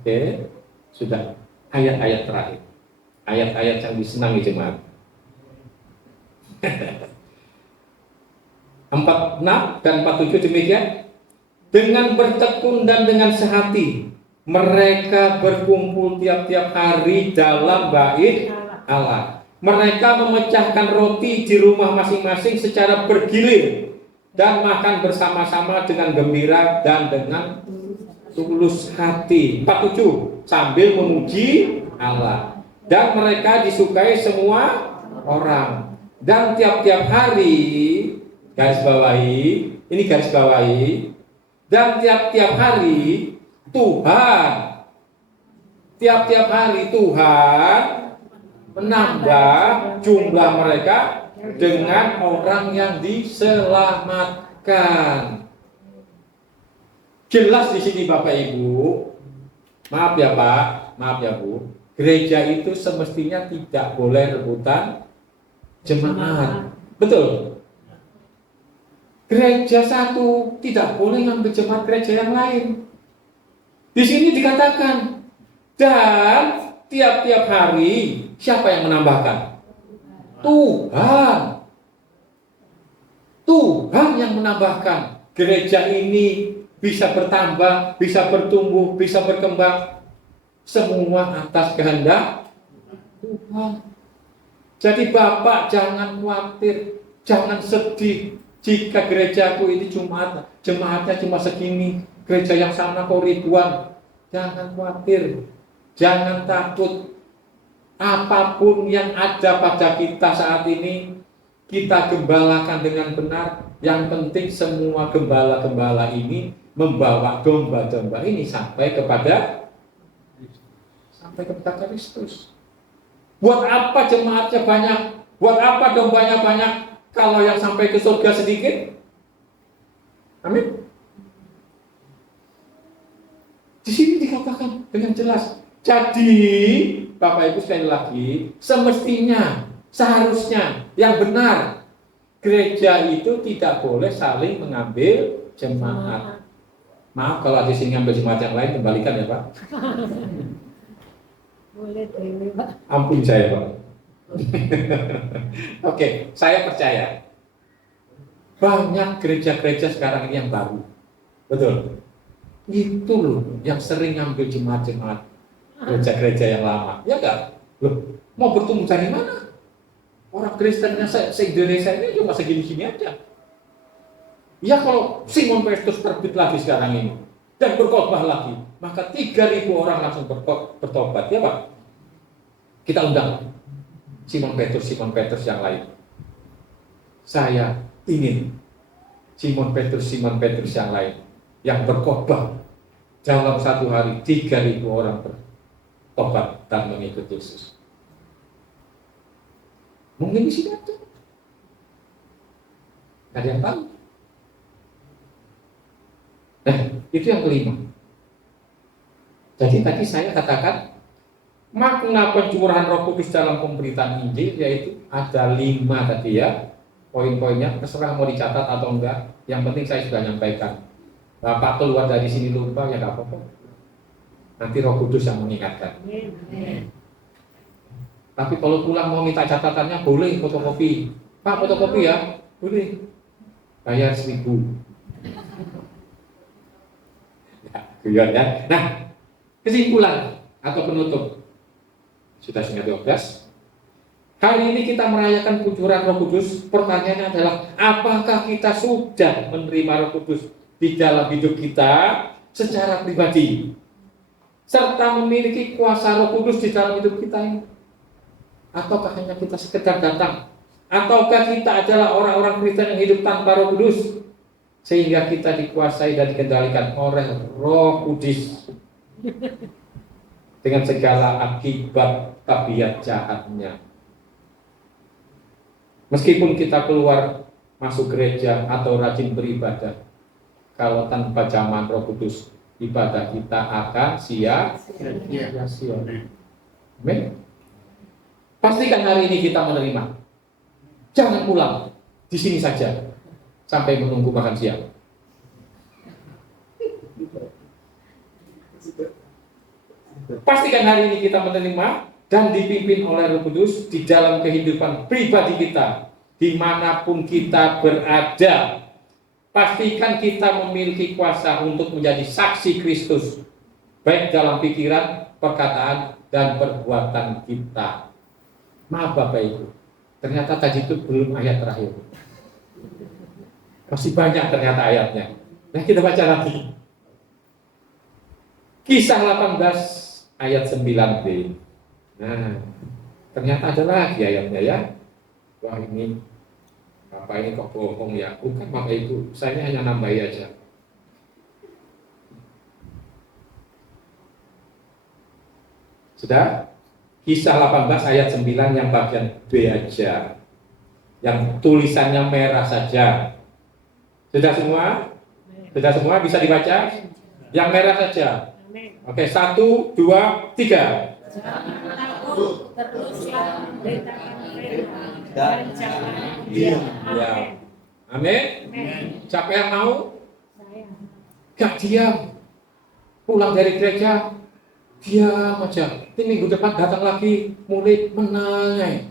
Oke, sudah. Ayat-ayat terakhir. Ayat-ayat yang disenangi jemaat. 46 dan 47 demikian. Dengan bertekun dan dengan sehati mereka berkumpul tiap-tiap hari dalam bait Allah. Mereka memecahkan roti di rumah masing-masing secara bergilir dan makan bersama-sama dengan gembira dan dengan tulus hati. 47 sambil memuji Allah. Dan mereka disukai semua orang. Dan tiap-tiap hari, garis bawahi, ini garis bawahi, dan tiap-tiap hari tiap-tiap hari Tuhan menambah jumlah mereka dengan orang yang diselamatkan. Jelas di sini Bapak Ibu, maaf ya Pak, maaf ya Bu, gereja itu semestinya tidak boleh rebutan jemaat. Betul. Gereja satu tidak boleh ngambil jemaat gereja yang lain. Di sini dikatakan, dan tiap-tiap hari siapa yang menambahkan? Tuhan. Tuhan yang menambahkan. Gereja ini bisa bertambah, bisa bertumbuh, bisa berkembang. Semua atas kehendak Tuhan. Jadi Bapak jangan khawatir, jangan sedih jika gerejaku ini jemaatnya cuma segini, gereja yang sana kok ribuan. Jangan khawatir, jangan takut. Apapun yang ada pada kita saat ini, kita gembalakan dengan benar. Yang penting semua gembala-gembala ini membawa domba-domba ini sampai kepada Kristus. Buat apa jemaatnya banyak? Buat apa dombanya banyak? Kalau yang sampai ke surga sedikit? Amin. Di sini dikatakan dengan jelas. Jadi, Bapak Ibu sekali lagi, semestinya, seharusnya, yang benar, gereja itu tidak boleh saling mengambil jemaat. Maaf kalau di sini ngambil jemaat yang lain, kembalikan ya Pak. Boleh dewe Pak. Ampun saya Pak. Oke, saya percaya banyak gereja-gereja sekarang ini yang baru. Betul. Itu loh yang sering ngambil jemaat-jemaat gereja-gereja yang lama. Ya enggak? Loh, mau bertumbuh dari mana? Orang Kristennya se-Indonesia ini cuma segini-gini aja. Ya kalau Simon Petrus terbit lagi sekarang ini dan berkhotbah lagi, maka 3.000 orang langsung bertobat, ya Pak. Kita undang Simon Petrus yang lain. Saya ingin Simon Petrus yang lain yang berkhotbah dalam satu hari 3.000 orang bertobat dan mengikut Yesus. Mungkin di sini ada. Ada yang tahu. Nah, itu yang kelima. Jadi tadi saya katakan makna pencurahan Roh Kudus dalam pemberitaan Injil yaitu ada 5 tadi ya. Poin-poinnya terserah mau dicatat atau enggak. Yang penting saya sudah nyampaikan. Bapak keluar dari sini lupa ya enggak apa-apa. Nanti Roh Kudus yang mengingatkan. Tapi kalau pulang mau minta catatannya boleh fotokopi. Pak fotokopi ya? Boleh. Bayar 1.000. Ya. Nah, kesimpulan atau penutup sudah setengah 12. Hari ini kita merayakan kucuran Roh Kudus. Pertanyaannya adalah, apakah kita sudah menerima Roh Kudus di dalam hidup kita secara pribadi, serta memiliki kuasa Roh Kudus di dalam hidup kita ini? Ataukah hanya kita sekedar datang? Ataukah kita adalah orang-orang Kristen yang hidup tanpa Roh Kudus, sehingga kita dikuasai dan dikendalikan oleh Roh Kudus dengan segala akibat tabiat jahatnya? Meskipun kita keluar masuk gereja atau rajin beribadah, kalau tanpa zaman Roh Kudus, ibadah kita akan sia-sia. Amin. Pastikan hari ini kita menerima. Jangan pulang, di sini saja sampai menunggu makan siang. Pastikan hari ini kita menerima dan dipimpin oleh Roh Kudus di dalam kehidupan pribadi kita, dimanapun kita berada. Pastikan kita memiliki kuasa untuk menjadi saksi Kristus, baik dalam pikiran, perkataan, dan perbuatan kita. Maaf Bapak Ibu, ternyata tadi itu belum ayat terakhir. Masih banyak ternyata ayatnya. Nah kita baca lagi. Kisah 18 ayat 9b. Nah, ternyata ada lagi ayatnya ya. Wah ini, Bapak ini kok bohong ya. Bukan Bapak Ibu, saya hanya nambahi aja. Sudah? Kisah 18 ayat 9 yang bagian B aja. Yang tulisannya merah saja. Sudah semua? Sudah semua bisa dibaca? Yang merah saja. Oke, 1, 2, 3. Jangan takut, teruslah memberitakan firman dan jangan diam. Ya. Amin. Siapa yang mau? Saya. Gak diam. Pulang dari gereja, diam aja. Ini minggu depan datang lagi, mulai menang.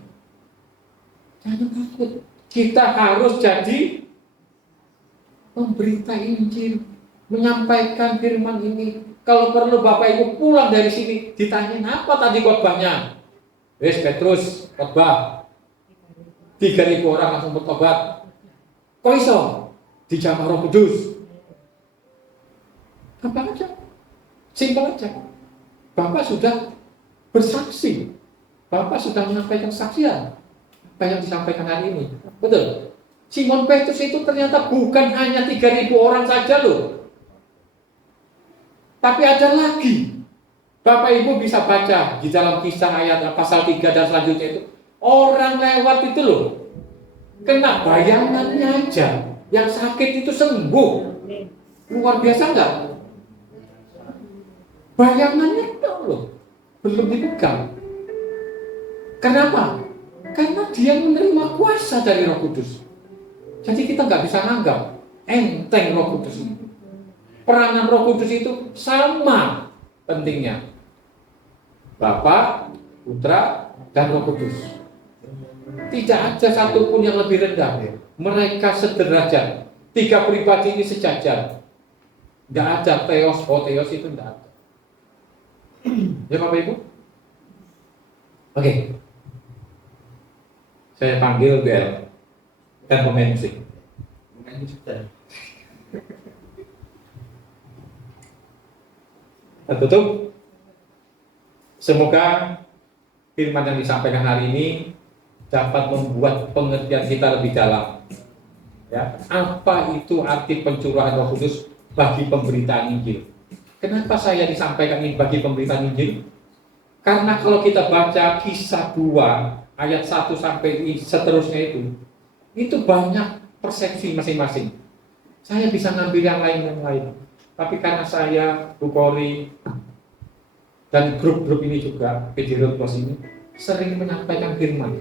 Jangan takut. Kita harus jadi pemberita Injil, menyampaikan firman ini. Kalau perlu Bapak Ibu pulang dari sini, ditanyain apa tadi khotbahnya? Wes Petrus khotbah 3.000 orang langsung bertobat. Kok iso? Dijamah Roh Kudus. Gampang aja, simpel aja. Bapak sudah bersaksi, Bapak sudah menyampaikan kesaksian apa yang disampaikan hari ini. Betul. Simon Petrus itu ternyata bukan hanya 3.000 orang saja loh. Tapi ada lagi. Bapak Ibu bisa baca di dalam kisah ayat pasal 3 dan selanjutnya itu. Orang lewat itu loh, kena bayangannya aja, yang sakit itu sembuh. Luar biasa enggak? Bayangannya itu loh, belum dipegang. Kenapa? Karena dia menerima kuasa dari Roh Kudus. Jadi kita nggak bisa nganggap enteng Roh Kudus itu. Peranan Roh Kudus itu sama pentingnya. Bapa, Putra, dan Roh Kudus. Tidak ada satupun yang lebih rendah. Mereka sederajat. 3 pribadi ini sejajar. Tidak ada theos, hotheos itu tidak ada. Ya Bapak Ibu? Oke. Saya panggil Bel dan pemain musik. Pemain musik. Tutup. Semoga firman yang disampaikan hari ini dapat membuat pengertian kita lebih dalam. Ya, apa itu arti pencurahan Roh Kudus bagi pemberitaan Injil? Kenapa saya disampaikan ini bagi pemberitaan Injil? Karena kalau kita baca kisah 2 ayat 1 sampai seterusnya itu banyak persepsi masing-masing. Saya bisa ngambil yang lain. Tapi karena saya, Bu Kori, dan grup-grup ini juga, PD Roadblock ini, sering menyampaikan firman,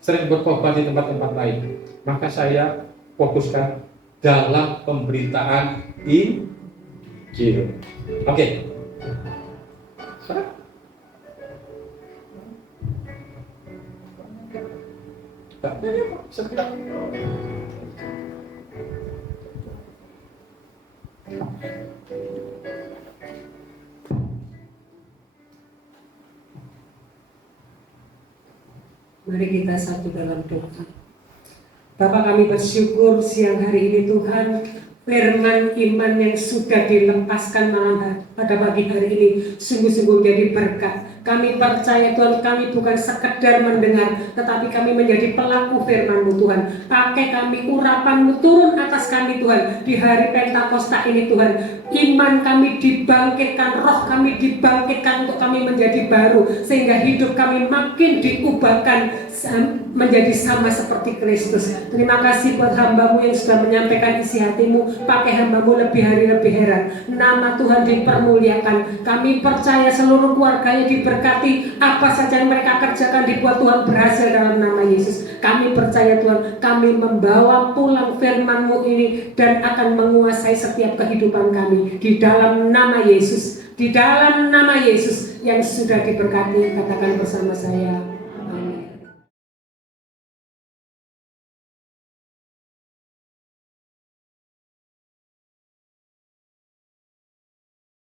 sering berkhotbah di tempat-tempat lain, maka saya fokuskan dalam pemberitaan Injil. Oke. Mari kita satu dalam doa. Bapak, kami bersyukur siang hari ini Tuhan, firman iman yang sudah dilepaskan malam pada pagi hari ini sungguh-sungguh jadi berkat. Kami percaya Tuhan, kami bukan sekedar mendengar, tetapi kami menjadi pelaku firman-Mu Tuhan. Pakai kami, urapan-Mu turun atas kami Tuhan. Di hari Pentakosta ini Tuhan, iman kami dibangkitkan, roh kami dibangkitkan untuk kami menjadi baru. Sehingga hidup kami makin diubahkan menjadi sama seperti Kristus. Terima kasih buat hamba-Mu yang sudah menyampaikan isi hati-Mu. Pakai hamba-Mu lebih hari lebih heran. Nama Tuhan dipermuliakan. Kami percaya seluruh keluarganya diberkati. Apa saja yang mereka kerjakan dibuat Tuhan berhasil dalam nama Yesus. Kami percaya Tuhan, kami membawa pulang firman-Mu ini dan akan menguasai setiap kehidupan kami. Di dalam nama Yesus Di dalam nama Yesus yang sudah diberkati, katakan bersama saya.